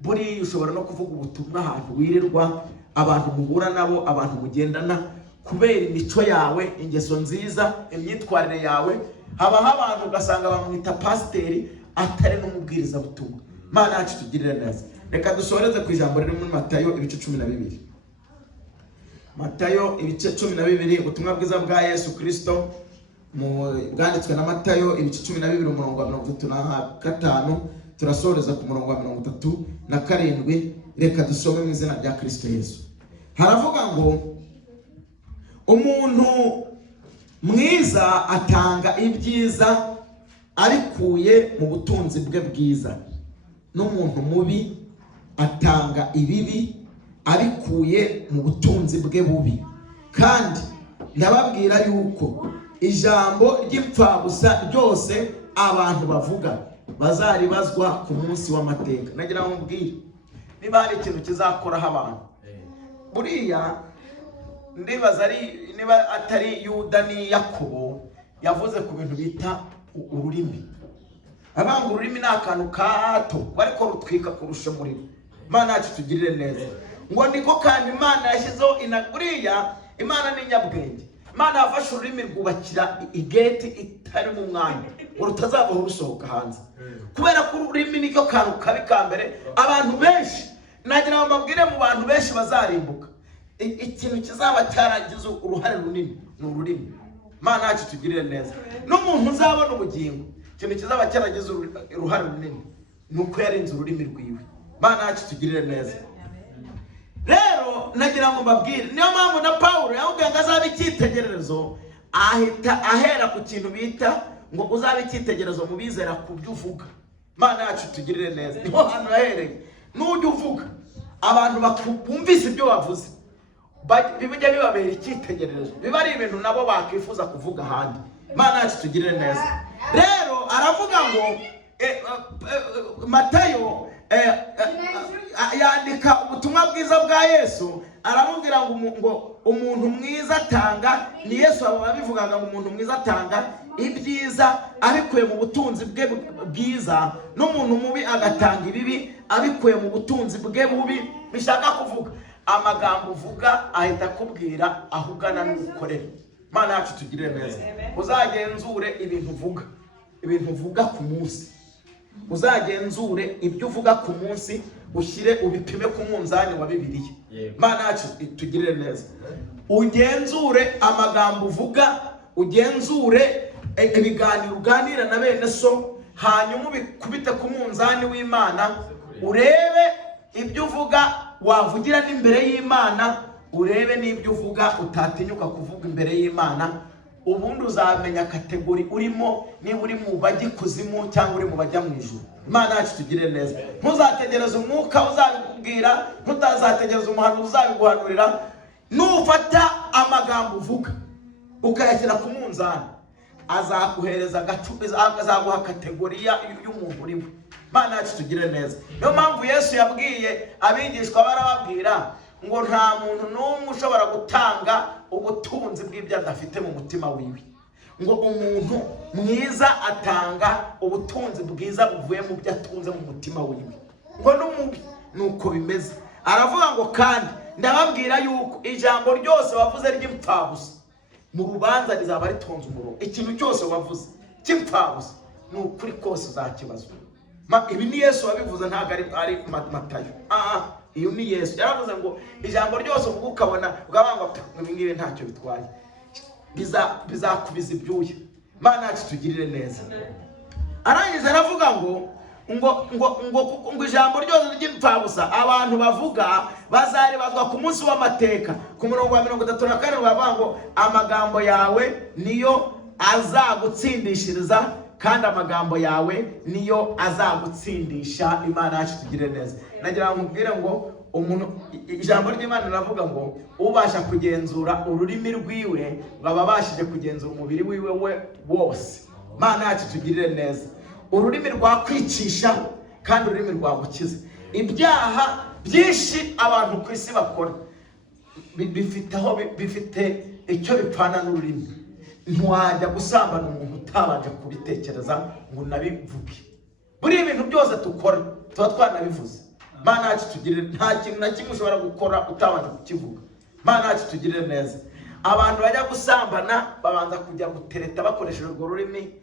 Buri ushobora no kuvuga ubutumwa ahantu wirirwa, abantu muhura nabo, abantu mugendana, kubera imico yawe, ingeso nziza, imyitwarire yawe. Habaho abantu ugasanga bamwita pasiteri atari n'umubwiriza butumwa. Mana yacu tugirire neza. Reka dusoreze ku ijambo riri muri Matayo ibice 12. Matayo ibice 12, ubutumwa bwiza bwa Yesu Kristo bwanditswe na Matayo ibice 12 umurongo wa 35. Turasoreza ku murongo wa 37. Reka dusome mu izina rya Kristo Yesu. Haravuga ngo umuntu mwiza atanga ibyiza abikuye mu butunzi bwe bwiza, n'umuntu mubi atanga ibibi abikuye mu butunzi bwe bubi. Kandi ndababwira yuko ijambo ry'imfabusa ryose abantu bavuga bazaribazwa ku munsi w'amateka. Nagira ngo mbwire, niba hari ikintu kizakoraho abantu, buriya ndibaza niba atari Yuda ni Yakobo yavuze ku bintu bita ururimi. Abanga ururimi ni akantu kato ariko rutwika kurusha umuriro. Mana yacu tugirire neza. Ngo niko kandi Imana yashyizeho buriya Imana ni nyabwenge. Imana yafashe ururimi rwubakira igeti itari mu mwanya ngo rutazavaho rusohoka hanze, kubera ko ururimi nicyo kantu kabi ka mbere. Abantu benshi, nagira ngo mbabwire, mu bantu benshi bazarimbuka, ikintu kizaba cyaragize uruhare runini ni ururimi. Mana yacu tugirire neza. N'umuntu uzabona ubugingo, ikintu kizaba cyaragize uruhare runini ni uko yarinze ururimi rwiwe. Mana yacu tugirire neza. Rero nagira ngo mbabwire, niyo mpamvu na Pawulo yahubwiye ngo azabe icyitegererezo, ahita ahera ku kintu bita ngo uzabe icyitegererezo mu bizera ku byo uvuga. Mana yacu tugirire neza. Niho hantu yahereye. N'ujya uvuga abantu bakumvise ibyo wavuze, bijya bibabera icyitegererezo, biba ari ibintu nabo bakifuza kuvuga ahandi. Mana yacu tugirire neza. Rero aravuga ngo Matayo yandika ubutumwa bwiza bwa Yesu, aramubwira ngo umuntu mwiza atanga, ni Yesu abivugaga ngo umuntu mwiza atanga ibyiza abikuye mu butunzi bwe bwiza, n'umuntu mubi agatanga ibibi abikuye mu butunzi bwe bubi. Bishaka kuvuga amagambo uvuga ahita akubwira aho ugana n'ukorera. Mana yacu tugirire neza. Uzagenzure ibintu uvuga ku munsi. Uzagenzure ibyo uvuga ku munsi, ushyire ubipime ku munzani wa Bibiliya. Mana yacu tugirire neza. Ugenzure amagambo uvuga, ugenzure ibiganiro uganira na bene so, hanyuma ubikubite ku munzani w'Imana, urebe ibyo uvuga wavugira n'imbere y'Imana, urebe n'ibyo uvuga utatinyuka kuvuga imbere y'Imana. Ubundi uzamenya kategori urimo, niba uri mu bajya ikuzimu cyangwa uri mu bajya mu ijuru. Imana yacu tugire neza. Ntuzategereze umwuka uzabikubwira, ntutazategereze umuhanuzi uzabiguhanurira. Nufata amagambo uvuga ukayashyira ku munzani, azakuhereza agacupa, azaguha kategoriya y'umuntu urimo. Imana yacu tugire neza. Niyo mpamvu Yesu yabwiye abigishwa, barababwira ngo nta muntu n'umwe ushobora gutanga ubutunzi bw'ibyo adafite mu mutima wiwe. Ngo umuntu mwiza atanga ubutunzi bwiza buvuye mu byo atunze mu mutima wiwe. Ngo n'umubi nuko bimeze. Aravuga ngo kandi ndababwira yuko ijambo ryose wavuze ry'imfabusa mu rubanza rizaba ritonze umurongo. Ikintu cyose wavuze cy'imfabusa ni ukuri kose uzakibazwa. Ibi ni Yesu wabivuze, ntabwo ari Matayo. Iyo ni Yesu yaravuze ngo ijambo ryose uvuga ukabona ugabanga ibi ngibi ntacyo bitwaye, bizakubiza ibyuya. Mana yacu tugirire neza. Arangiza aravuga ngo ngo ijambo ryose ry'imfabusa abantu bavuga bazaribazwa ku munsi w'amateka. Ku murongo wa 34 bavuga ngo amagambo yawe niyo azagutsindishiriza kandi amagambo yawe niyo azagutsindisha. Imana yacu tugire neza. Nagira ngo nkubwire ngo umuntu, ijambo ry'Imana riravuga ngo ubasha kugenzura ururimi rwiwe baba bashije kugenzura umubiri wiwe wose. Imana yacu tugirire neza. Ururimi rwakwicisha kandi ururimi rwagukiza. Ibyaha byinshi abantu ku isi bakora bifite icyo bipfana n'ururimi. Ntiwajya gusambana umuntu utabanje kubitekereza ngo nabivuge. Buri ibintu byose tukora tuba twanabivuze. Imana yacu tugirire, nta kintu na kimwe ushobora gukora utabanje kukivuga. Imana yacu tugirire neza. Abantu bajya gusambana babanza kujya gutereta bakoresheje urwo rurimi,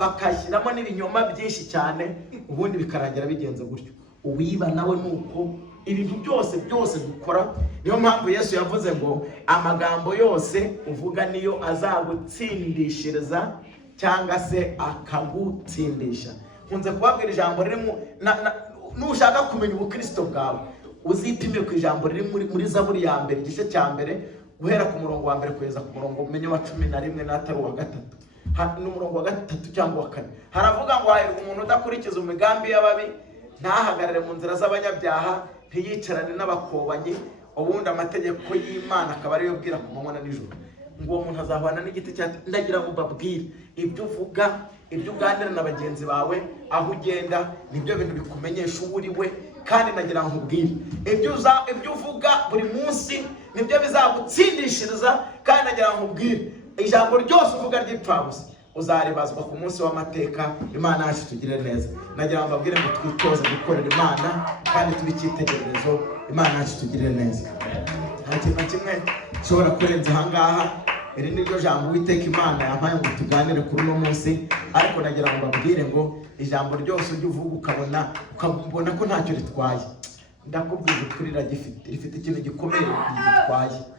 bakashyiramo n'ibinyoma byinshi cyane, ubundi bikarangira bigenze gutyo. Uwiba nawe nuko. Ibintu byose dukora. Niyo mpamvu Yesu yavuze ngo amagambo yose uvuga niyo azagutsindishiriza cyangwa se akagutsindisha. Nkunze kubabwira ijambo ririmo nushaka kumenya ubukristo bwawe uzipime ku ijambo riri muri Zaburi ya mbere igice cya mbere guhera ku murongo wa mbere kugeza ku murongo umenye wa 11 n'atari wa 3 n'umurongo wa 3 cyangwa wa 4. Haravuga ngo hahirwa umuntu udakurikiza imigambi y'ababi, ntahagarare mu nzira z'abanyabyaha, ntiyicarane n'abakobanyi, ubundi amategeko y'Imana akaba ariyo bwira ku manywa na nijoro. Ngo uwo muntu azahwana n'igiti cya. Ndagira ngo mbabwire ibyo uvuga, ibyo uganira na bagenzi bawe, aho ugenda, nibyo bintu bikumenyesha uwo uri we. Kandi nagira ngo mbwire ibyo uvuga buri munsi nibyo bizagutsindishiriza. Kandi nagira ngo mbwire ijambo ryose uvuga ry'ipfabusa uzaribazwa ku munsi w'amateka. Imana yacu tugire neza. Nagira ngo mbabwire ngo twitoze gukorera Imana kandi tube icyitegererezo. Imana yacu tugire neza. Nta kintu kimwe ushobora kurenza aha ngaha. Iri ni ryo jambo Uwiteka Imana yampaye ngo tuganire kuri uno munsi. Ariko nagira ngo mbabwire ngo ijambo ryose ujye uvuga ukabona ko ntacyo ritwaye, ndakubwiza ukuri rifite ikintu gikomeye gitwaye.